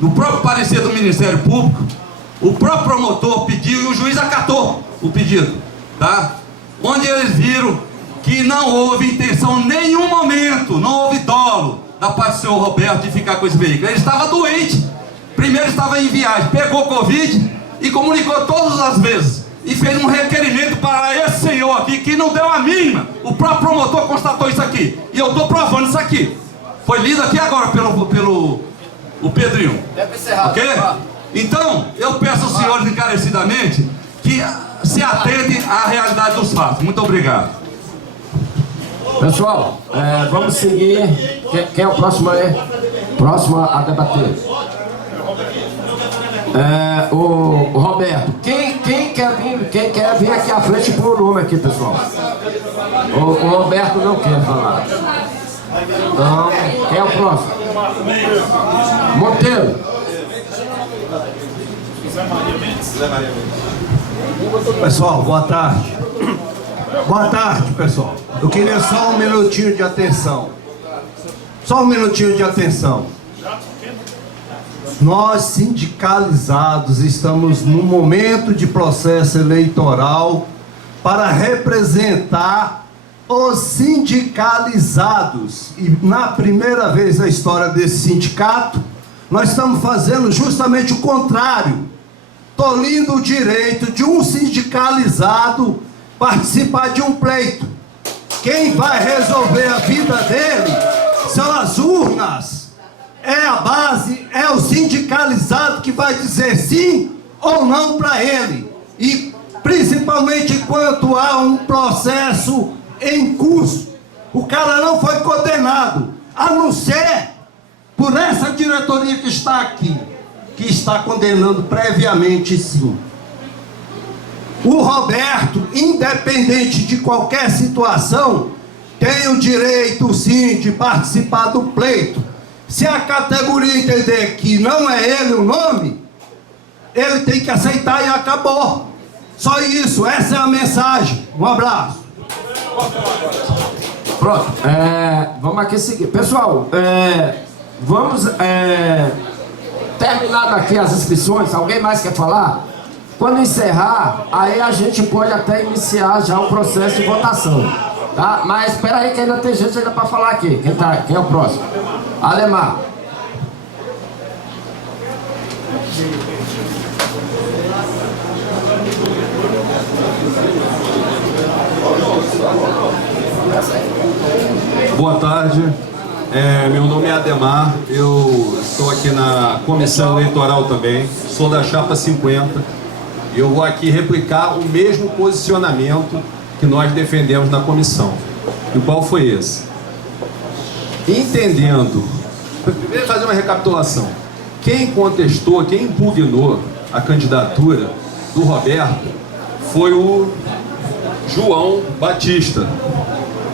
no próprio parecer do Ministério Público, o próprio promotor pediu e o juiz acatou o pedido, tá? Onde eles viram que não houve intenção em nenhum momento, não houve dolo da parte do senhor Roberto de ficar com esse veículo. Ele estava doente, primeiro estava em viagem, pegou Covid e comunicou todas as vezes e fez um requerimento para esse senhor aqui que não deu a mínima. O próprio promotor constatou isso aqui e eu estou provando isso aqui. Foi lido aqui agora pelo o Pedrinho. Deve encerrar. Ok? Então, eu peço aos senhores encarecidamente que se atentem à realidade dos fatos. Muito obrigado. Pessoal, vamos seguir. Quem é o próximo aí? Próximo a debater. O Roberto. Quem quer vir aqui à frente por o nome aqui, pessoal? O Roberto não quer falar. Então, quem é o próximo? Monteiro. Pessoal, boa tarde. Boa tarde, pessoal. Eu queria só um minutinho de atenção. Só um minutinho de atenção. Nós, sindicalizados, estamos num momento de processo eleitoral para representar os sindicalizados. E na primeira vez na história desse sindicato, nós estamos fazendo justamente o contrário. Tolindo o direito de um sindicalizado participar de um pleito. Quem vai resolver a vida dele são as urnas. É a base, é o sindicalizado que vai dizer sim ou não para ele. E principalmente enquanto há um processo em curso. O cara não foi condenado, a não ser por essa diretoria que está aqui, que está condenando previamente sim. O Roberto, independente de qualquer situação, tem o direito sim de participar do pleito. Se a categoria entender que não é ele o nome, ele tem que aceitar e acabou. Só isso, essa é a mensagem. Um abraço. Pronto, vamos aqui seguir. Pessoal, vamos terminar aqui as inscrições. Alguém mais quer falar? Quando encerrar, aí a gente pode até iniciar já o processo de votação, tá? Mas espera aí que ainda tem gente ainda para falar aqui. Quem é o próximo? Alemar. Boa tarde, meu nome é Ademar, eu estou aqui na comissão eleitoral também, sou da chapa 50 e eu vou aqui replicar o mesmo posicionamento que nós defendemos na comissão. E qual foi esse? Entendendo, primeiro fazer uma recapitulação, quem contestou, quem impugnou a candidatura do Roberto foi o João Batista,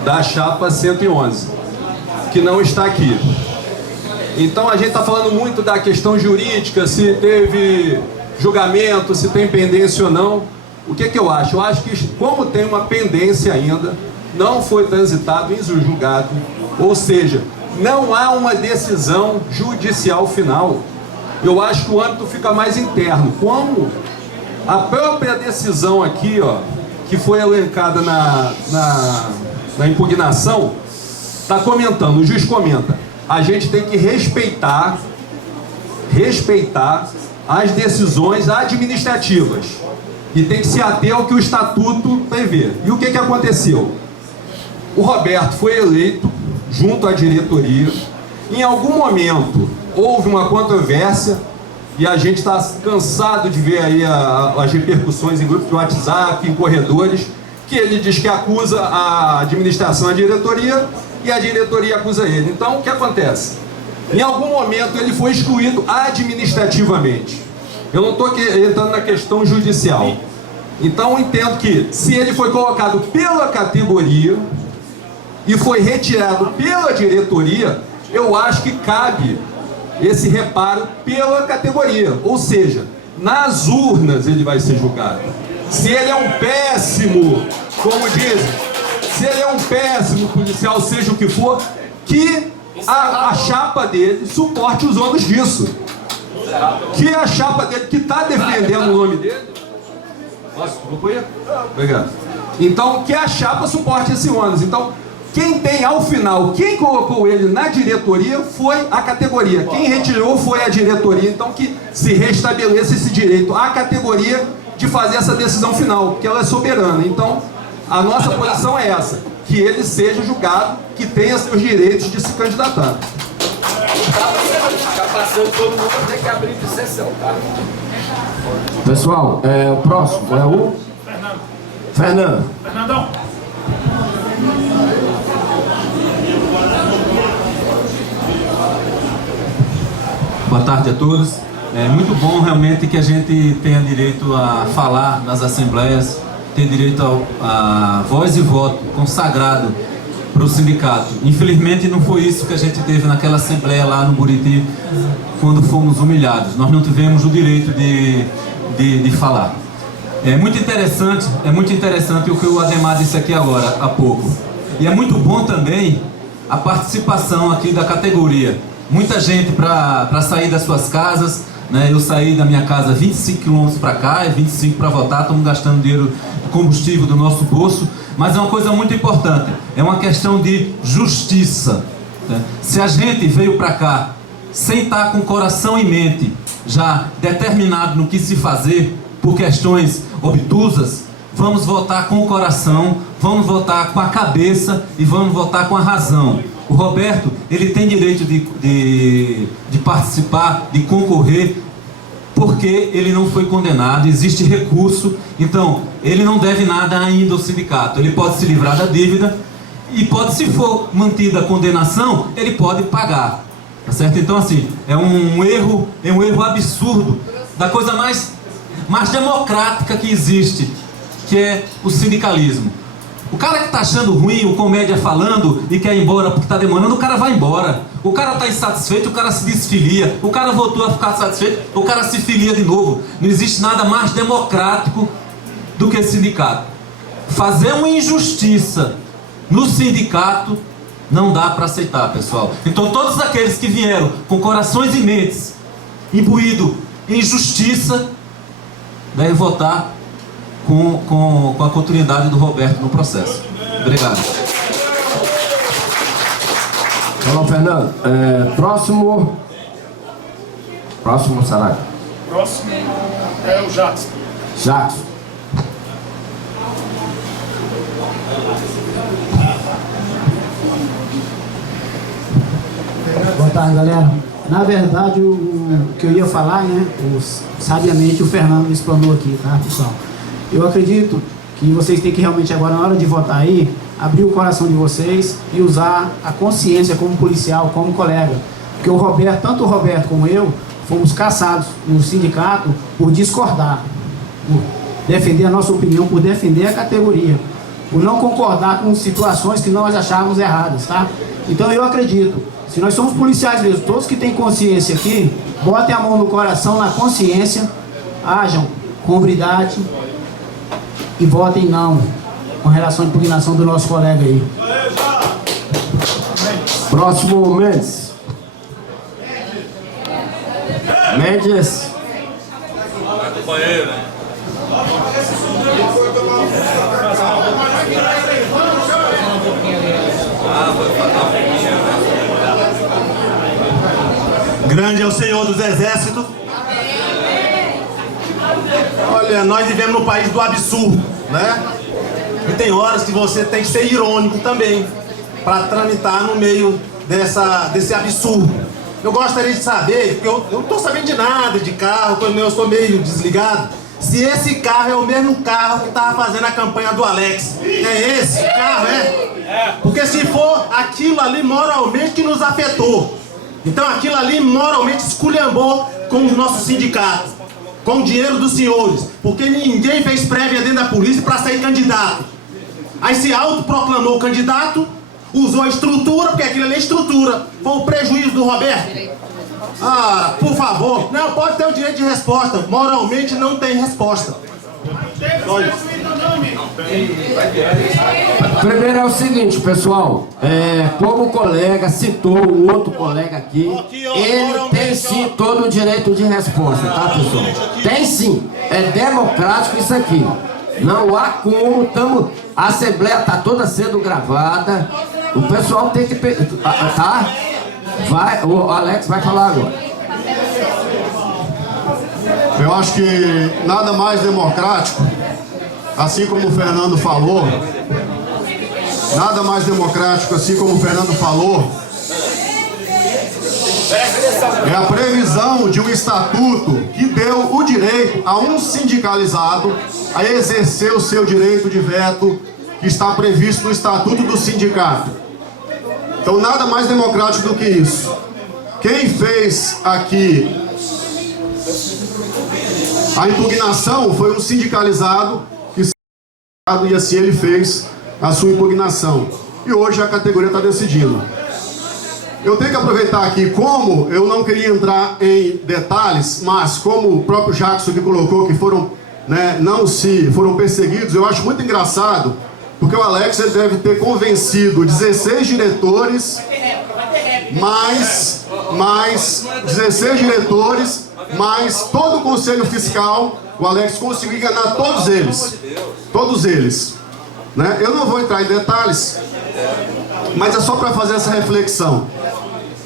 da chapa 111, que não está aqui. Então a gente está falando muito da questão jurídica, se teve julgamento, se tem pendência ou não. O que eu acho? Eu acho que como tem uma pendência ainda, não foi transitado em julgado, ou seja, não há uma decisão judicial final. Eu acho que o âmbito fica mais interno. Como a própria decisão aqui, ó, que foi elencada na impugnação, está comentando, o juiz comenta, a gente tem que respeitar as decisões administrativas e tem que se ater ao que o estatuto prevê. E o que aconteceu? O Roberto foi eleito junto à diretoria, em algum momento houve uma controvérsia e a gente está cansado de ver aí as repercussões em grupos de WhatsApp, em corredores, que ele diz que acusa a administração, a diretoria, e a diretoria acusa ele. Então, o que acontece? Em algum momento ele foi excluído administrativamente. Eu não estou entrando na questão judicial. Então, eu entendo que se ele foi colocado pela categoria e foi retirado pela diretoria, eu acho que cabe esse reparo pela categoria. Ou seja, nas urnas ele vai ser julgado. Se ele é um péssimo, como dizem, se ele é um péssimo policial, seja o que for, que a chapa dele suporte os ônus disso. Que a chapa dele, que está defendendo o nome dele... Posso concluir? Obrigado. Então, que a chapa suporte esse ônus. Então, quem tem, ao final, quem colocou ele na diretoria foi a categoria. Quem retirou foi a diretoria. Então, que se restabeleça esse direito à categoria de fazer essa decisão final, porque ela é soberana. Então, a nossa posição é essa, que ele seja julgado, que tenha seus direitos de se candidatar. Tá passando todo mundo, vai ter que abrir de sessão, tá? Pessoal, o próximo é o... Fernando. Fernandão. Boa tarde a todos. É muito bom realmente que a gente tenha direito a falar nas assembleias, ter direito a voz e voto consagrado para o sindicato. Infelizmente não foi isso que a gente teve naquela assembleia lá no Buriti, quando fomos humilhados. Nós não tivemos o direito de falar. É muito interessante o que o Ademar disse aqui agora, há pouco. E é muito bom também a participação aqui da categoria. Muita gente para sair das suas casas, né? Eu saí da minha casa 25 km para cá e 25 para votar, estamos gastando dinheiro de combustível do nosso bolso, mas é uma coisa muito importante, é uma questão de justiça, né? Se a gente veio para cá sem estar com o coração e mente já determinado no que se fazer por questões obtusas, vamos votar com o coração, vamos votar com a cabeça e vamos votar com a razão. O Roberto, ele tem direito de participar, de concorrer, porque ele não foi condenado, existe recurso, então ele não deve nada ainda ao sindicato. Ele pode se livrar da dívida e pode, se for mantida a condenação, ele pode pagar, tá certo? Então assim, é um erro absurdo, da coisa mais democrática que existe, que é o sindicalismo. O cara que tá achando ruim o comédia falando e quer ir embora porque tá demorando, o cara vai embora. O cara tá insatisfeito, o cara se desfilia. O cara voltou a ficar satisfeito, o cara se filia de novo. Não existe nada mais democrático do que sindicato. Fazer uma injustiça no sindicato não dá para aceitar, pessoal. Então todos aqueles que vieram com corações e mentes imbuídos em justiça devem votar com a continuidade do Roberto no processo. Obrigado. Olá, Fernando. Próximo, Saraiva. Próximo é o Jackson. Jackson. Boa tarde, galera. Na verdade, o que eu ia falar, né, sabiamente o Fernando explanou aqui, tá, pessoal? Eu acredito que vocês têm que realmente agora, na hora de votar aí, abrir o coração de vocês e usar a consciência como policial, como colega. Porque o Roberto, tanto o Roberto como eu, fomos caçados no sindicato por discordar, por defender a nossa opinião, por defender a categoria, por não concordar com situações que nós achávamos erradas, tá? Então eu acredito, se nós somos policiais mesmo, todos que têm consciência aqui, botem a mão no coração, na consciência, ajam com hombridade e votem não, com relação à impugnação do nosso colega aí. Próximo, Mendes. Mendes. Vai pro banheiro, né? Grande é o Senhor dos Exércitos. Olha, nós vivemos no país do absurdo, né? E tem horas que você tem que ser irônico também, para tramitar no meio desse absurdo. Eu gostaria de saber, porque eu não estou sabendo de nada de carro, eu sou meio desligado, se esse carro é o mesmo carro que estava fazendo a campanha do Alex. É esse carro, é? Porque se for, aquilo ali moralmente que nos afetou. Então aquilo ali moralmente esculhambou com o nosso sindicato, com o dinheiro dos senhores, porque ninguém fez prévia dentro da polícia para sair candidato. Aí se autoproclamou candidato, usou a estrutura, porque aquilo ali é estrutura. Foi o prejuízo do Roberto. Ah, por favor, não pode ter o direito de resposta. Moralmente não tem resposta. Teve prejuízo não, amigo. Primeiro é o seguinte, pessoal, como o colega citou, o outro colega aqui, ele tem sim todo o direito de resposta, tá, pessoal? Tem sim, é democrático isso aqui. Não há como, a Assembleia está toda sendo gravada, o pessoal tem que... Tá? O Alex vai falar agora. Eu acho que nada mais democrático, assim como o Fernando falou, nada mais democrático, assim como o Fernando falou, é a previsão de um estatuto que deu o direito a um sindicalizado a exercer o seu direito de veto que está previsto no estatuto do sindicato. Então nada mais democrático do que isso. Quem fez aqui a impugnação foi um sindicalizado e assim ele fez a sua impugnação. E hoje a categoria está decidindo. Eu tenho que aproveitar aqui, como eu não queria entrar em detalhes, mas como o próprio Jackson que colocou que foram, foram perseguidos, eu acho muito engraçado, porque o Alex ele deve ter convencido 16 diretores, mais 16 diretores, mais todo o conselho fiscal, o Alex conseguiu enganar todos eles, né? Eu não vou entrar em detalhes, mas é só para fazer essa reflexão.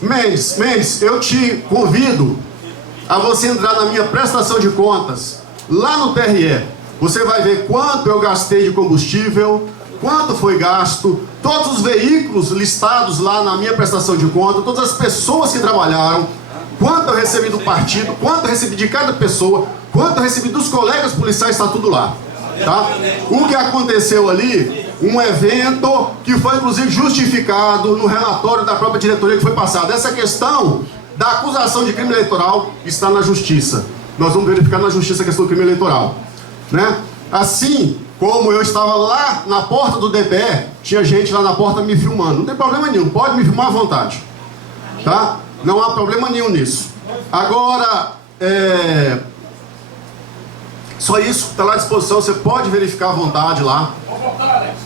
Mendes, eu te convido a você entrar na minha prestação de contas, lá no TRE. Você vai ver quanto eu gastei de combustível, quanto foi gasto, todos os veículos listados lá na minha prestação de contas, todas as pessoas que trabalharam, quanto eu recebi do partido, quanto eu recebi de cada pessoa, quanto eu recebi dos colegas policiais, está tudo lá. Tá? O que aconteceu ali, um evento que foi inclusive justificado no relatório da própria diretoria que foi passado. Essa questão da acusação de crime eleitoral está na justiça. Nós vamos verificar na justiça a questão do crime eleitoral, né? Assim como eu estava lá na porta do DPE, tinha gente lá na porta me filmando. Não tem problema nenhum, pode me filmar à vontade, tá? Não há problema nenhum nisso. Agora, só isso, está lá à disposição, você pode verificar à vontade lá,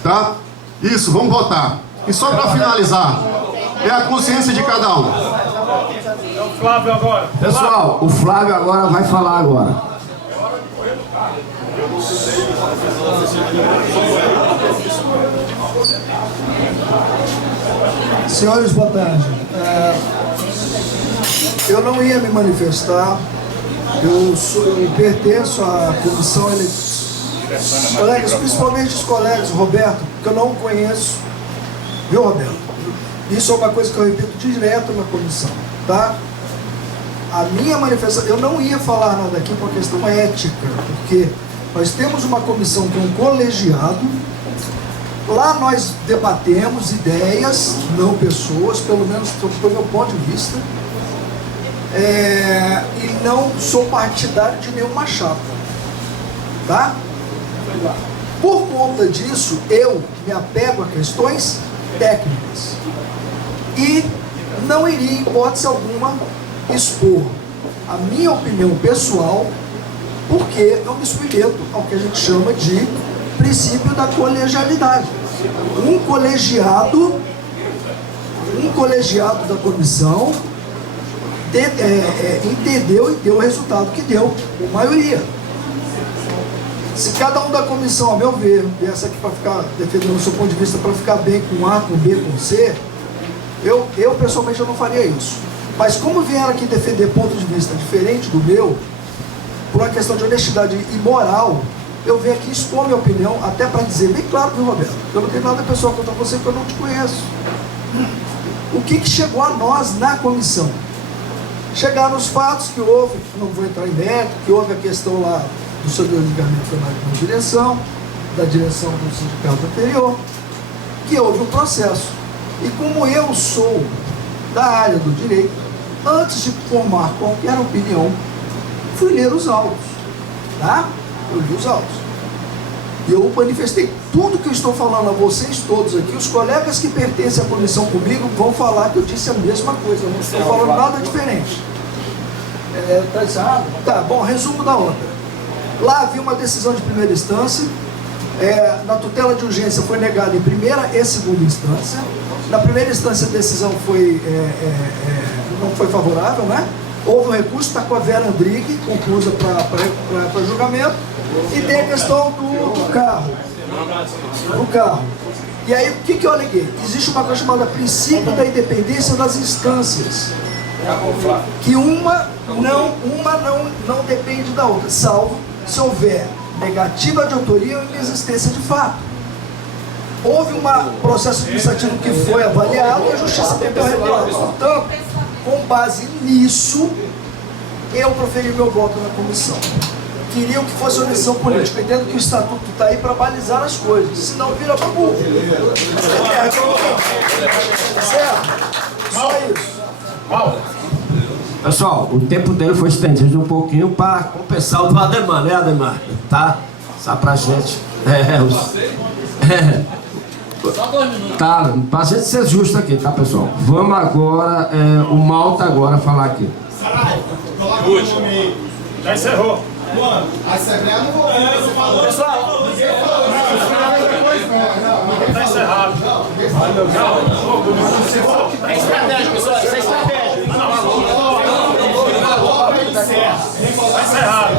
tá? Isso, vamos votar. E só para finalizar, é a consciência de cada um. O Flávio agora. Pessoal, o Flávio agora vai falar agora. Senhores, boa tarde. Eu não ia me manifestar. Eu pertenço à comissão colegas, principalmente os colegas, Roberto, que eu não conheço, viu, Roberto? Isso é uma coisa que eu repito direto na comissão, tá? A minha manifestação, eu não ia falar nada aqui por questão ética, porque nós temos uma comissão que é um colegiado, lá nós debatemos ideias, não pessoas, pelo menos do meu ponto de vista. E não sou partidário de nenhuma chapa, tá? Por conta disso, eu me apego a questões técnicas e não iria, em hipótese alguma, expor a minha opinião pessoal, porque eu me submeto ao que a gente chama de princípio da colegialidade. Um colegiado da comissão entendeu e deu o resultado que deu, por maioria. Se cada um da comissão, a meu ver, viesse aqui para ficar defendendo o seu ponto de vista, para ficar bem com A, com B, com C, eu pessoalmente eu não faria isso. Mas como vieram aqui defender ponto de vista diferente do meu, por uma questão de honestidade e moral, eu venho aqui expor minha opinião, até para dizer bem claro, viu, Roberto? Eu não tenho nada pessoal contra você, porque eu não te conheço. O que chegou a nós na comissão? Chegaram os fatos que houve, não vou entrar em mérito, que houve a questão lá do seu desligamento da direção, do sindicato anterior, que houve um processo. E como eu sou da área do direito, antes de formar qualquer opinião, fui ler os autos, tá? Eu li os autos. E eu manifestei tudo que eu estou falando a vocês todos aqui. Os colegas que pertencem à comissão comigo vão falar que eu disse a mesma coisa. Eu não estou falando nada diferente. Tá bom, resumo da outra. Lá havia uma decisão de primeira instância Na tutela de urgência foi negada em primeira e segunda instância. Na primeira instância a decisão não foi favorável, né? Houve um recurso, está com a Vera Andrighi, conclusa para julgamento. E tem a questão do carro. E aí, o que eu aleguei? Existe uma coisa chamada princípio da independência das instâncias. Que uma não depende da outra, salvo se houver negativa de autoria ou inexistência de fato. Houve um processo administrativo que foi avaliado e a Justiça tentou regular. Portanto, com base nisso, eu proferi meu voto na comissão. Queriam que fosse uma decisão política. Eu entendo que o Estatuto está aí para balizar as coisas, senão vira bagunça. Certo? Só isso. Pessoal, o tempo dele foi estendido um pouquinho para compensar o do Ademar, né, Ademar? Tá? Só pra gente. Tá, pra gente ser justo aqui, tá, pessoal? Vamos agora, o Malta agora falar aqui. Já encerrou. A Assembleia não vou. Pessoal, tá encerrado. É estratégia, pessoal. Isso é estratégia.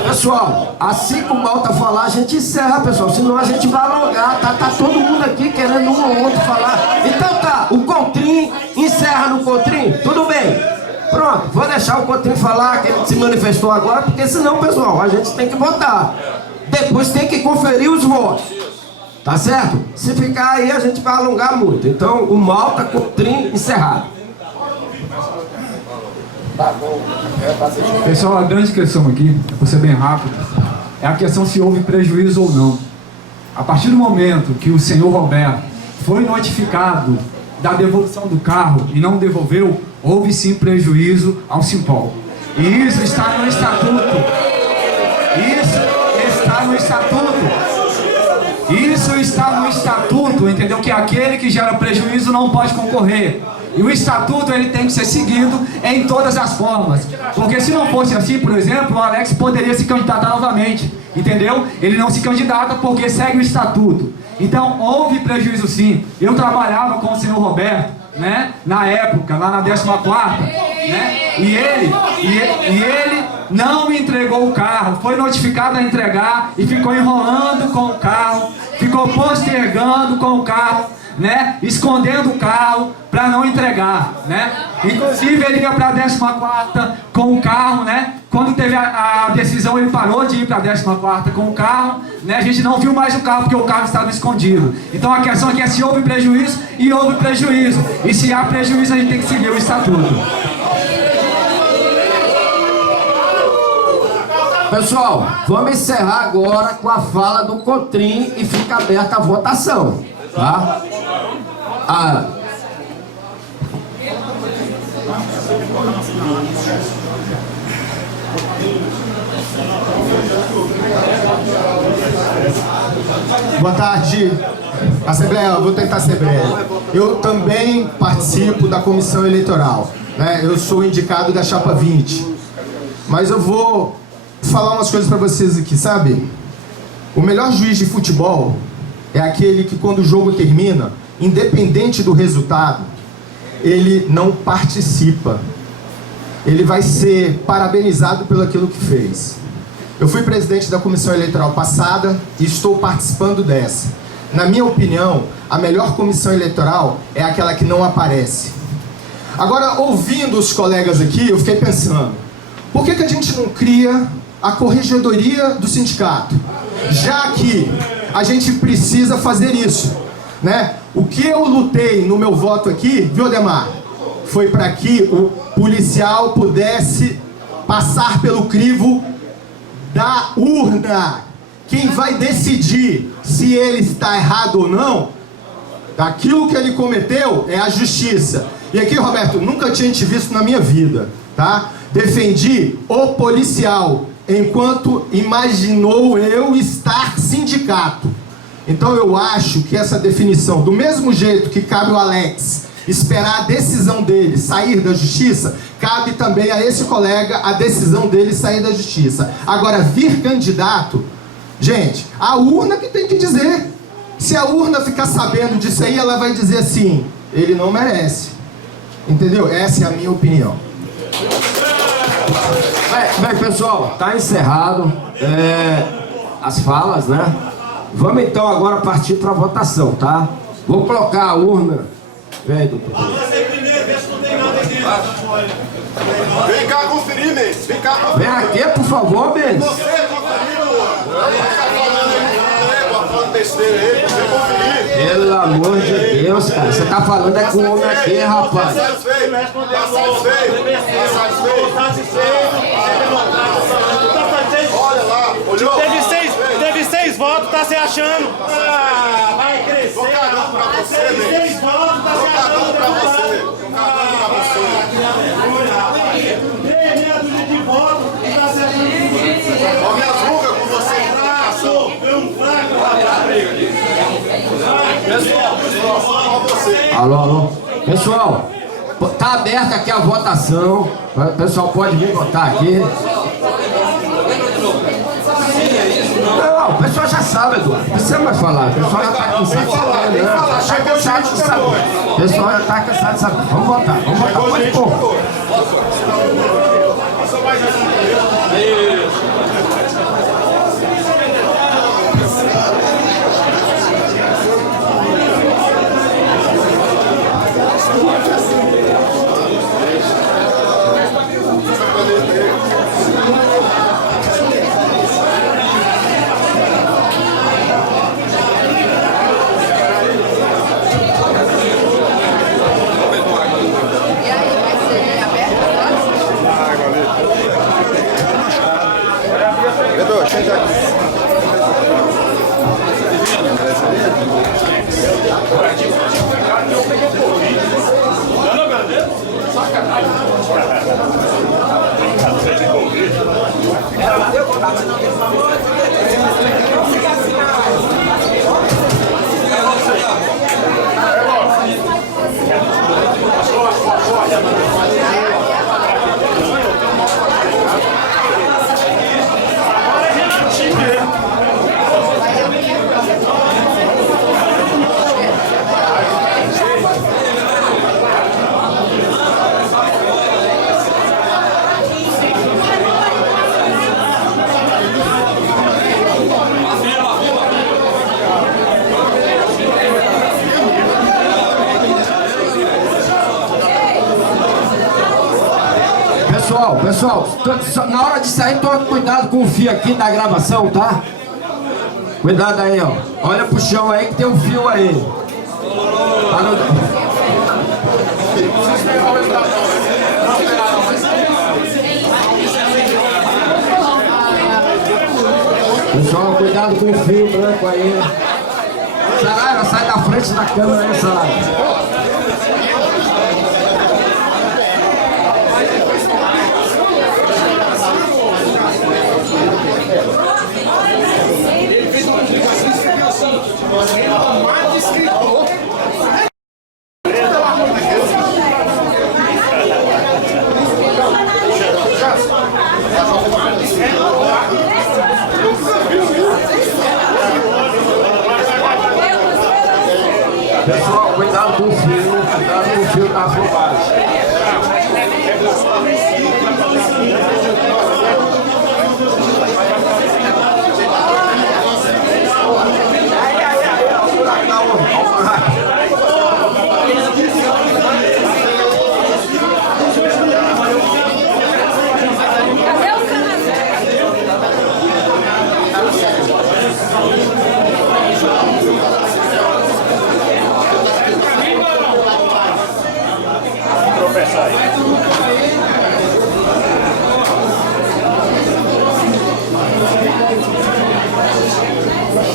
Pessoal, assim que o Malta falar, a gente encerra, pessoal. Senão a gente vai alongar. Tá todo mundo aqui querendo um ou outro falar. Então tá, o Contrim encerra no Contrim? Tudo bem. Pronto, vou deixar o Contrim falar, que ele se manifestou agora, porque senão, pessoal, a gente tem que votar. Depois tem que conferir os votos. Tá certo? Se ficar aí, a gente vai alongar muito. Então, o Malta, Contrim, encerrado. Pessoal, a grande questão aqui, vou ser bem rápido, é a questão se houve prejuízo ou não. A partir do momento que o senhor Roberto foi notificado da devolução do carro e não devolveu, houve sim prejuízo ao Simpol. E isso está no estatuto. Isso está no estatuto. Isso está no estatuto, entendeu? Que aquele que gera prejuízo não pode concorrer. E o estatuto ele tem que ser seguido em todas as formas. Porque se não fosse assim, por exemplo, o Alex poderia se candidatar novamente. Entendeu? Ele não se candidata porque segue o estatuto. Então houve prejuízo sim. Eu trabalhava com o senhor Roberto, né? Na época, lá na 14ª, né? E ele não me entregou o carro. Foi notificado a entregar e ficou enrolando com o carro. Ficou postergando com o carro, né? Escondendo o carro para não entregar, né? Inclusive ele ia para a 14ª com o carro, né? Quando teve a decisão ele parou de ir para a 14ª com o carro, né? A gente não viu mais o carro porque o carro estava escondido. Então a questão aqui é se houve prejuízo e houve prejuízo. E se há prejuízo a gente tem que seguir o estatuto. Pessoal, vamos encerrar agora com a fala do Contrim e fica aberta a votação, tá? Boa tarde, Assembleia. Eu vou tentar ser breve. Eu também participo da comissão eleitoral, né? Eu sou indicado da chapa 20. Mas eu vou falar umas coisas para vocês aqui, sabe? O melhor juiz de futebol é aquele que, quando o jogo termina, independente do resultado, ele não participa. Ele vai ser parabenizado pelo aquilo que fez. Eu fui presidente da comissão eleitoral passada e estou participando dessa. Na minha opinião, a melhor comissão eleitoral é aquela que não aparece. Agora, ouvindo os colegas aqui, eu fiquei pensando, por que a gente não cria a corregedoria do sindicato? Já que a gente precisa fazer isso, né? O que eu lutei no meu voto aqui, viu, Ademar? Foi para que o policial pudesse passar pelo crivo da urna. Quem vai decidir se ele está errado ou não, daquilo que ele cometeu, é a justiça. E aqui, Roberto, nunca tinha te visto na minha vida, tá? Defendi o policial enquanto imaginou eu estar sindicato. Então eu acho que essa definição, do mesmo jeito que cabe ao Alex esperar a decisão dele sair da justiça, cabe também a esse colega a decisão dele sair da justiça. Agora, vir candidato Gente, a urna que tem que dizer. Se a urna ficar sabendo disso aí, ela vai dizer assim, ele não merece. Entendeu? Essa é a minha opinião. Bem, pessoal, tá encerrado as falas, né? Vamos então agora partir para a votação, tá? Vou colocar a urna. Vem, doutor. Vem cá conferir, Mendes. Vem cá conferir. Vem aqui, por favor, Mendes. Você conferiu, falando besteira aí, você conferiu. Pelo amor de Deus, cara. Você tá falando é com o homem aqui, rapaz. Tá satisfeito? Olha lá, olhou? Teve seis votos, tá se achando. Ah, vai crescer. Tô cagando pra você, Teve 6 votos, tá se achando. Tô cagando pra você. Tô cagando pra você. Meia dúzia de votos, tá se achando. Ó, minhas rugas com você. Pessoal, Alô. Pessoal, tá aberta aqui a votação. O pessoal pode vir votar aqui. Não, o pessoal já sabe, Eduardo. Não precisa mais falar. O pessoal já tá cansado de saber. Tá cansado de saber. O pessoal já tá cansado de saber. Vamos votar. Pode pôr. Pessoal, na hora de sair, toma cuidado com o fio aqui da gravação, tá? Cuidado aí, ó. Olha pro chão aí que tem um fio aí. Tá no... Pessoal, cuidado com o fio branco aí. Saraiva, sai da frente da câmera aí, Saraiva. Ele fez uma explicação assim, mais de escritor. Pessoal, cuidado com o fio da afobagem.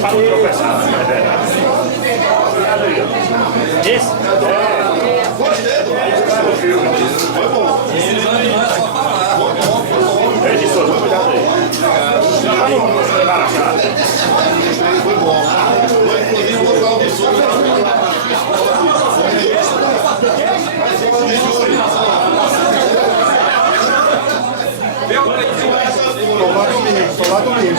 Para não tropeçar, é verdade. Esse? Foi bom. É disso, vamos cuidar aí. Foi bom. Inclusive, vou falar um Tô lá domingo.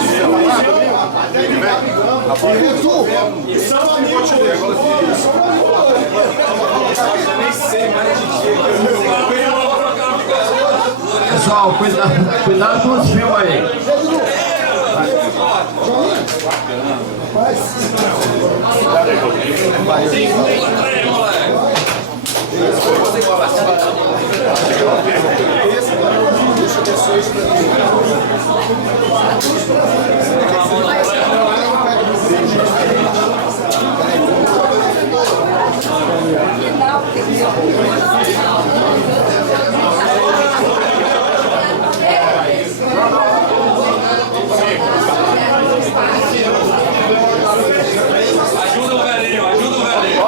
Pessoal, cuidado com os fios aí. Ajuda o velhinho, ajuda o velhinho.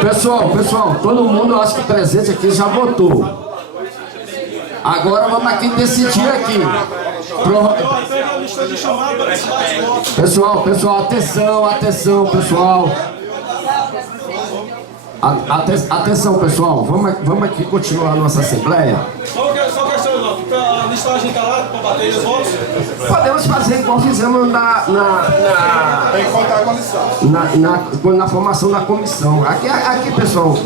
Pessoal, pessoal, todo mundo, eu acho que presente aqui já votou. Agora vamos aqui decidir aqui. Pessoal, atenção, pessoal. Atenção, pessoal. Vamos aqui continuar a nossa assembleia. Só questão, a listagem está lá para bater os votos? Podemos fazer igual fizemos na formação da comissão. Aqui, pessoal,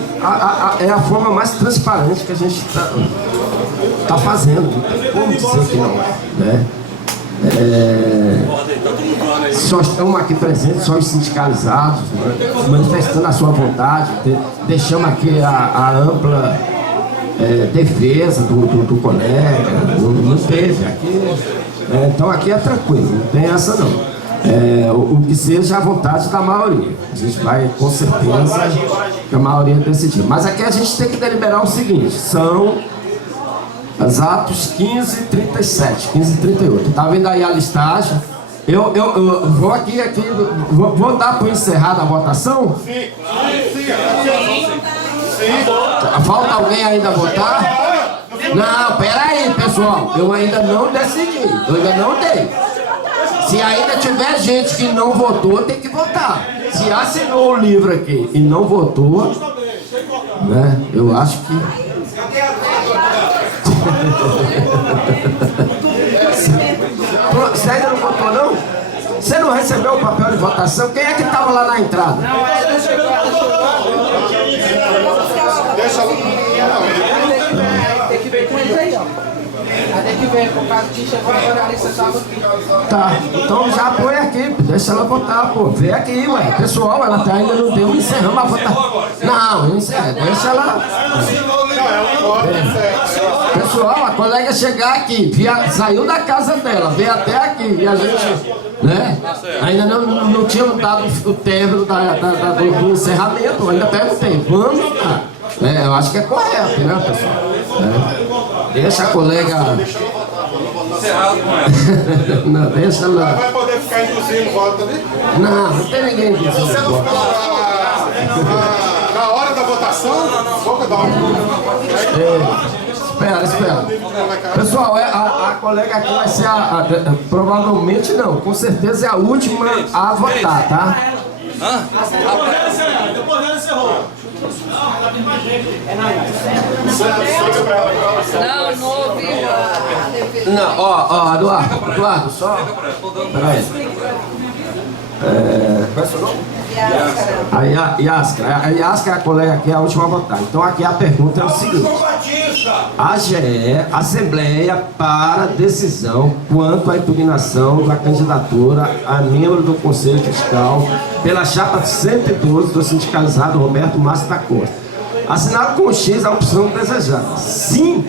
é a forma mais transparente que a gente está fazendo. Não tem como dizer que não é, né? Só estamos aqui presentes, só os sindicalizados, né? Manifestando a sua vontade. Deixamos aqui a ampla defesa do colega. Não teve aqui. Então aqui é tranquilo, não tem essa não. O que seja a vontade da maioria. A gente vai, com certeza, que a maioria decidir. Mas aqui a gente tem que deliberar o seguinte: são os atos 15h37, 15h38. Tá vendo aí a listagem? Eu vou aqui, vou dar para encerrar a votação? Sim. Falta alguém ainda votar? Não, peraí, pessoal. Eu ainda não decidi. Eu ainda não dei. Se ainda tiver gente que não votou, tem que votar. Se assinou o livro aqui e não votou, né? Eu acho que... Você ainda não votou, não? Você não recebeu o papel de votação? Quem é que estava lá na entrada? Tem que ver com eles aí, ó. Tem que ver, por causa que chegou agora, a lista estava aqui. Tá, então já põe aqui, deixa ela votar, pô. Vê aqui, ué. Pessoal, ela ainda não deu, encerramos a votação. Não, deixa ela. Pessoal, a colega chegar aqui, saiu da casa dela, veio até aqui, e a gente, né? Ainda não tinha dado o término do encerramento, eu ainda perguntei, vamos votar. Eu acho que é correto, né, pessoal? Deixa a colega. Não, deixa ela. Vai poder ficar induzindo voto ali? Não tem ninguém induzindo voto. Na hora da votação, vou dar Espera. Pessoal, a colega aqui vai ser provavelmente não, com certeza é a última a votar, tá? Depois dela encerrou. Não houve a... Não, ó, Eduardo, só. Peraí. Qual é o seu nome? A Yasca é a colega aqui, é a última a votar. Então aqui a pergunta é o seguinte: a GE, Assembleia, para decisão quanto à impugnação da candidatura a membro do Conselho Fiscal pela chapa 112 do sindicalizado Roberto Márcio da Costa. Assinado com X a opção desejada. Sim,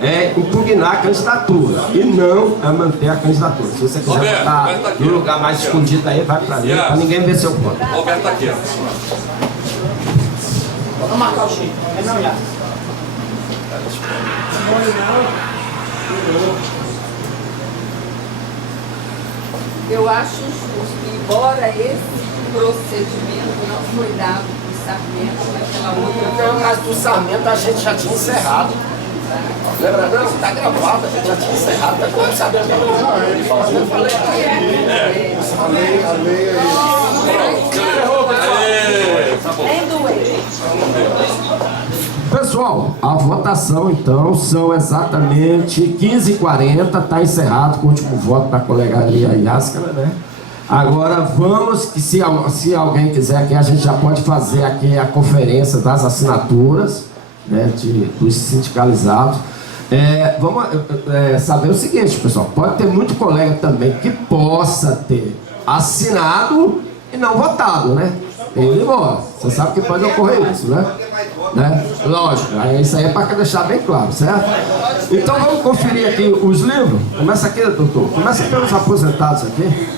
é impugnar a candidatura e não é manter a candidatura. Se você quiser votar no lugar mais escondido aí, vai pra mim, pra ninguém ver seu voto. Roberto tá aqui, ó. Vamos marcar o X. É não, já. Eu acho justo que, embora esse procedimento não foi dado para o Sarmento naquela outra... Não, mas do Sarmento a gente já tinha encerrado. Lembra não? Tá gravado, a gente já tinha encerrado, tá quase sabendo. Eu falei Pessoal, a votação então são exatamente 15h40, está encerrado com o último voto da colega Yáscara, né? Agora vamos, que se alguém quiser aqui, a gente já pode fazer aqui a conferência das assinaturas, né, dos sindicalizados. Vamos saber o seguinte, pessoal, pode ter muito colega também que possa ter assinado e não votado, né? Ele vota. Você sabe que pode ocorrer isso, né? Lógico, isso aí é para deixar bem claro, certo? Então vamos conferir aqui os livros. Começa aqui, doutor. Começa pelos aposentados aqui.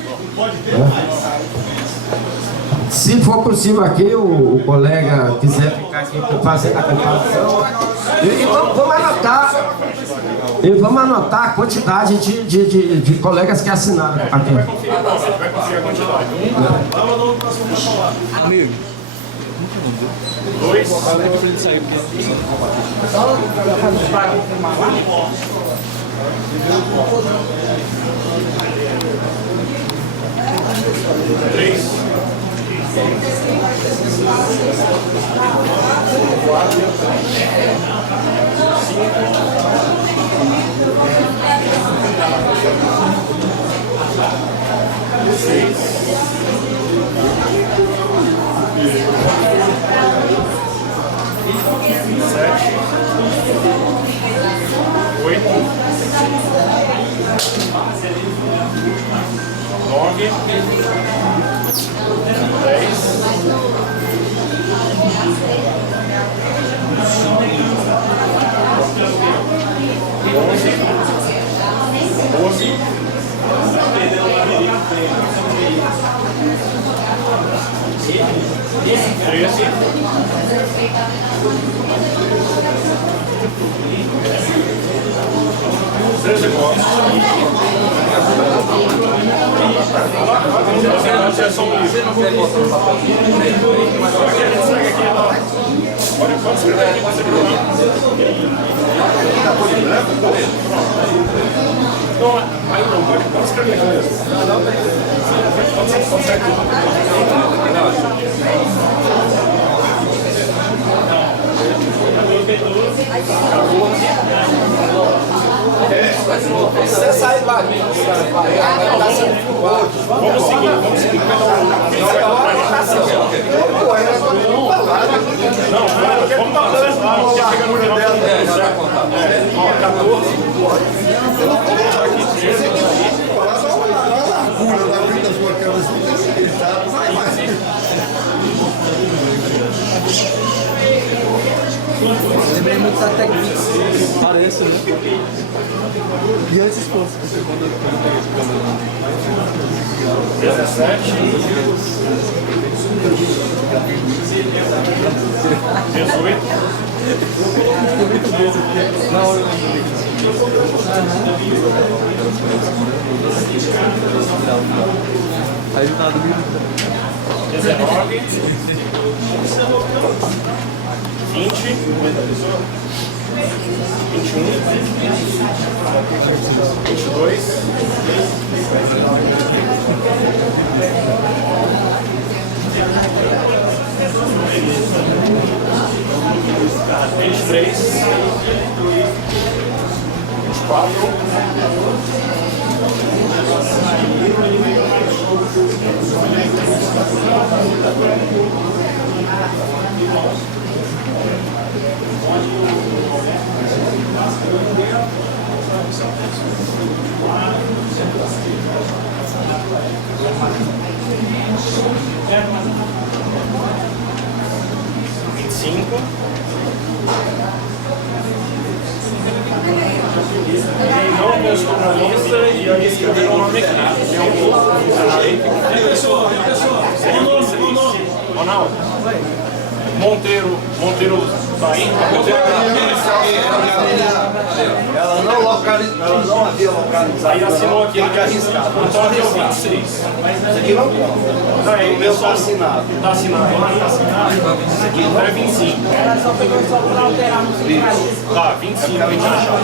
Se for possível aqui, o colega quiser ficar aqui fazendo a comparação. E vamos anotar a quantidade de colegas que assinaram aqui. Vai conferir a quantidade. Amigo. 2. Você sai lá. Vamos seguir. Não, vamos dar porque chega no final. 14. Lembrei muito da técnica. Parece, né? E antes fosse você quando eu peguei esse programa. 17. 18. Ficou muito bom porque na hora eu lembrei disso. Aí do nada 19. 20, 21, 22, 23, 25. Não postou na lista e aí escreveram o nome aqui. Pessoal, Ronaldo. Monteiro tá aí? Ela não havia localizado. Aí assinou aqui, tem que arriscar. Então aqui é o 26. Isso aqui não conta. Não, é, o meu está assinado. Está assinado, está assinado. Isso aqui então é 25. Ela só pegou só para alterar no sindicalista. Tá, 25 a gente achar.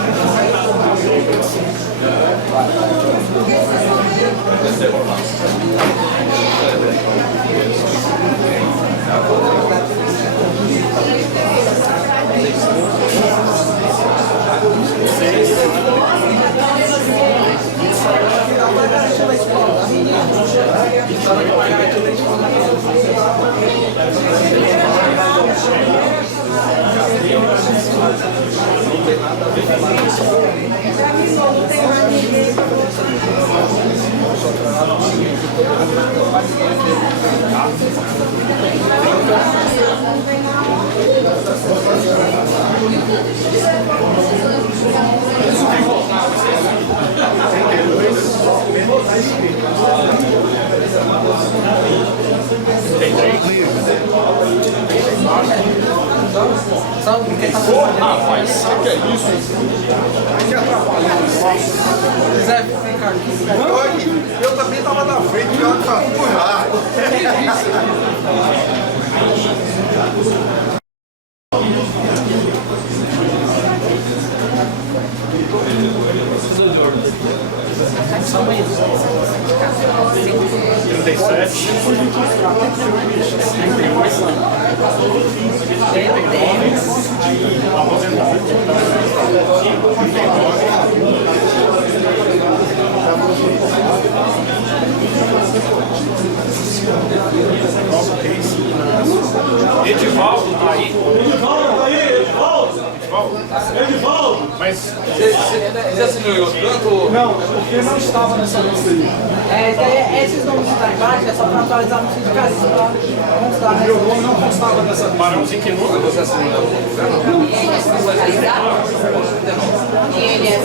Rapaz, sabe o que é isso? Que atrapalhando eu também estava na frente, pior que tá tudo errado. Edivaldo tá aí? Edivaldo! Mas você assinou em outro canto? Não, é porque não estava nessa lista aí. Esses nomes que estão embaixo é só para atualizar no sindicalista para constar. Meu nome não constava nessa lista. Barãozinho que nunca você assinou na E ele é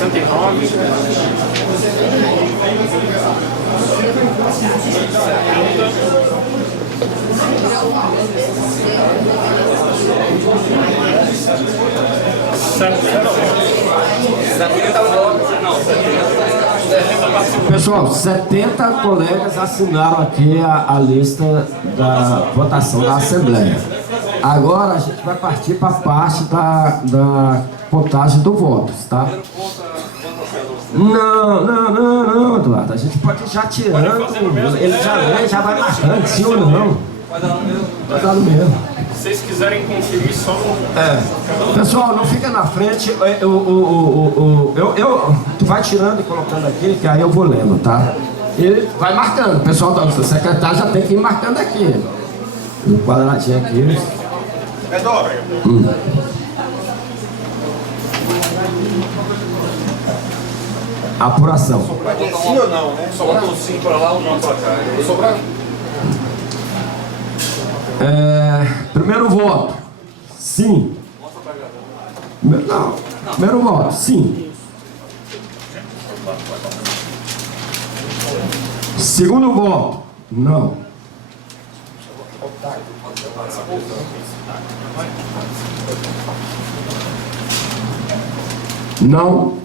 69. 70 Pessoal, 70 colegas assinaram aqui a lista da votação da Assembleia. Agora a gente vai partir para a parte da contagem do voto, tá? Não, Eduardo. A gente pode ir já tirando. Ele já vem, já vai marcando, sim ou não. Vai dar no mesmo? Vai dar no mesmo. Se vocês quiserem conferir só no... Pessoal, não fica na frente. Tu vai tirando e colocando aqui, que aí eu vou lendo, tá? Ele vai marcando. O pessoal do secretário já tem que ir marcando aqui. Um quadradinho aqui. É dobra. Apuração. Sim ou não, né? Sobrar um sim para lá ou não para cá. Sobrar. Primeiro voto, sim. Não, primeiro voto, sim. Segundo voto, não. Não.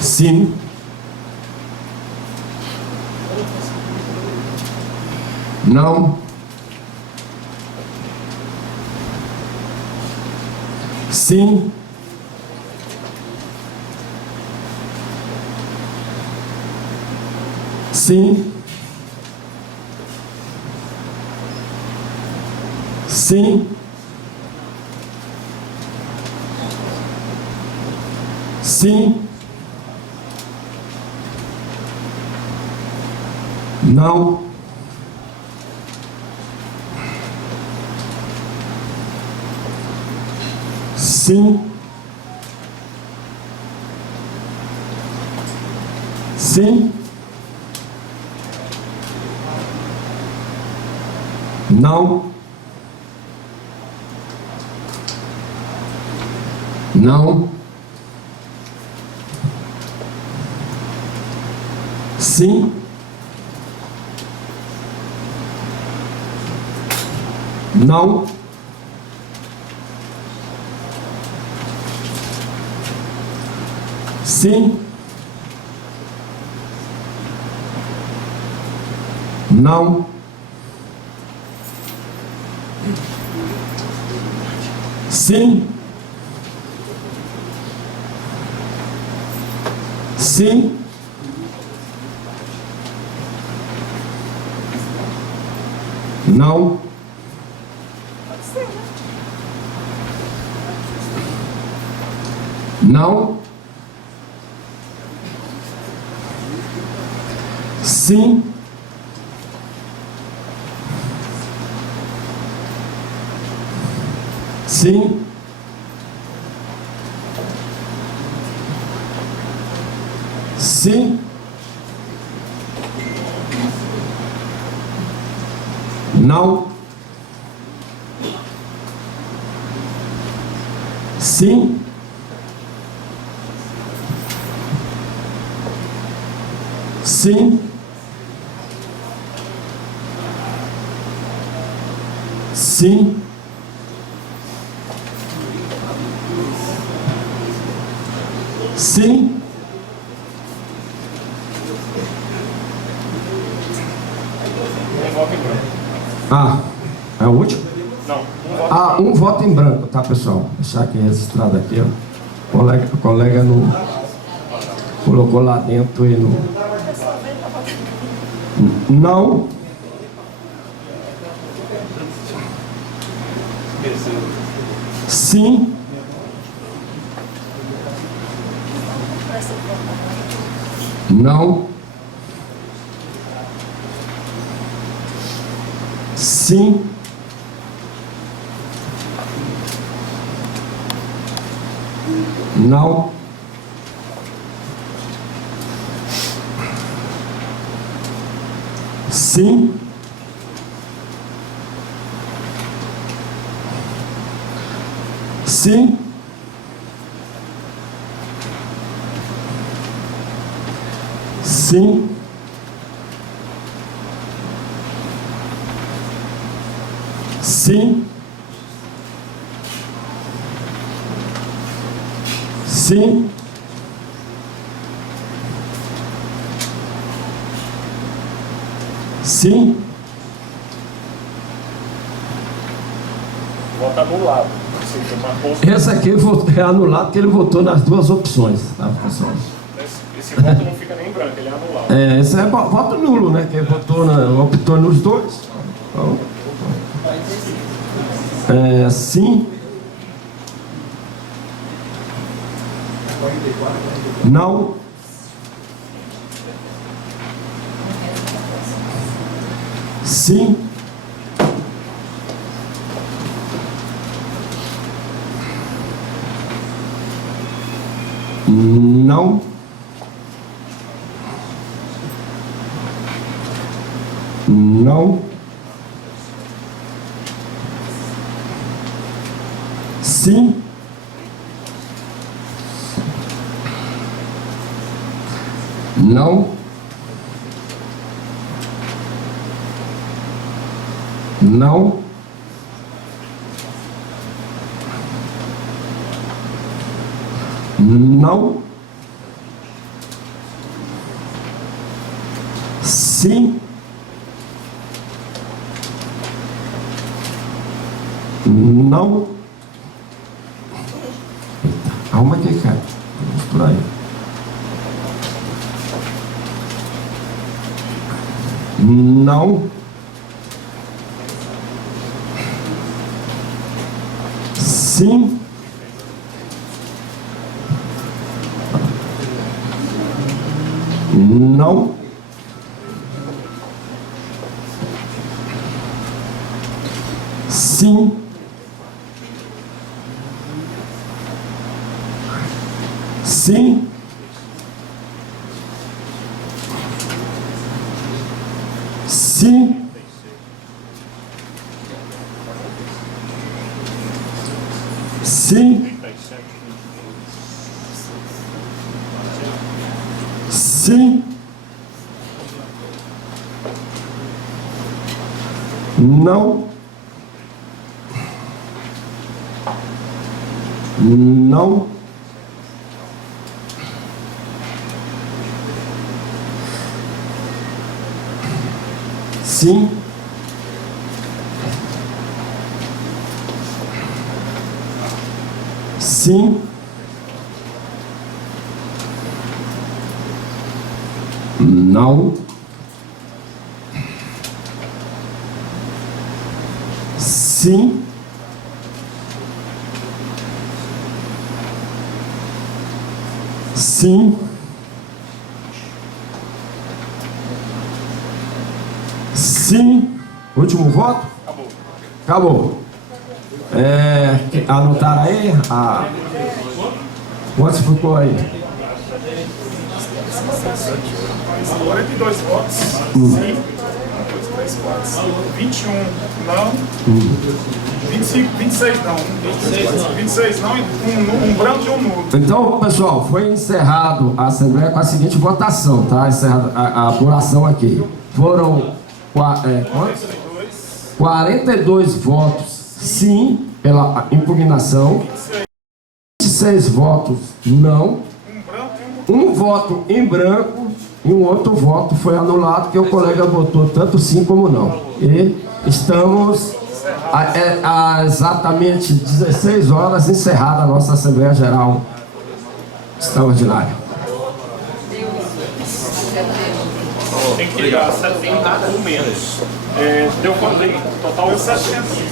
Sim. Não. Sim. Sim. Sim. Sim. Não. Sim. Sim. Não. Não. Sim. Não. Sim. Não. Sim. Sim. Não. Não. Sim. Sim. Sim. Não. Sim. Sim. Sim. Sim. Ah, é o último? Não, um voto em branco, tá, pessoal? Deixar aqui registrado aqui, ó. O colega não colocou lá dentro e não. Não. Sim. Não. Sim. Não. Sim. Sim. Sim. Sim. Sim. Sim. Voto anulado. Ou seja, marcou. Esse aqui é anulado porque ele votou nas duas opções, tá, pessoal? Esse voto não fica nem em branco, ele é anulado. Esse é voto nulo, né? Quem optou nos dois. Então, sim. Não. Sim. Não. Não. Sim. Não. Não. Não. Sim. Não. Calma aqui, cara. Vamos por aí. Não. Sim. Não. Sim. Sim. Sim. Sim. Sim. Não. Não. Sim. Sim. Não. Sim. Sim. Sim. Último voto? Acabou. Anotaram aí? Quantos ficou aí? 42 votos, sim. 3 votos. 21 não. 25, 26 não. 26 não e um branco e um nulo. Então, pessoal, foi encerrado a Assembleia com a seguinte votação, tá? Encerrada a apuração aqui. Foram 42 votos sim pela impugnação, 26 votos não, um voto em branco e um outro voto foi anulado, que o colega votou tanto sim como não. E estamos a exatamente 16 horas encerrada a nossa Assembleia Geral Extraordinária. Tem que tirar 70 ou menos. Deu quanto aí? Total 700.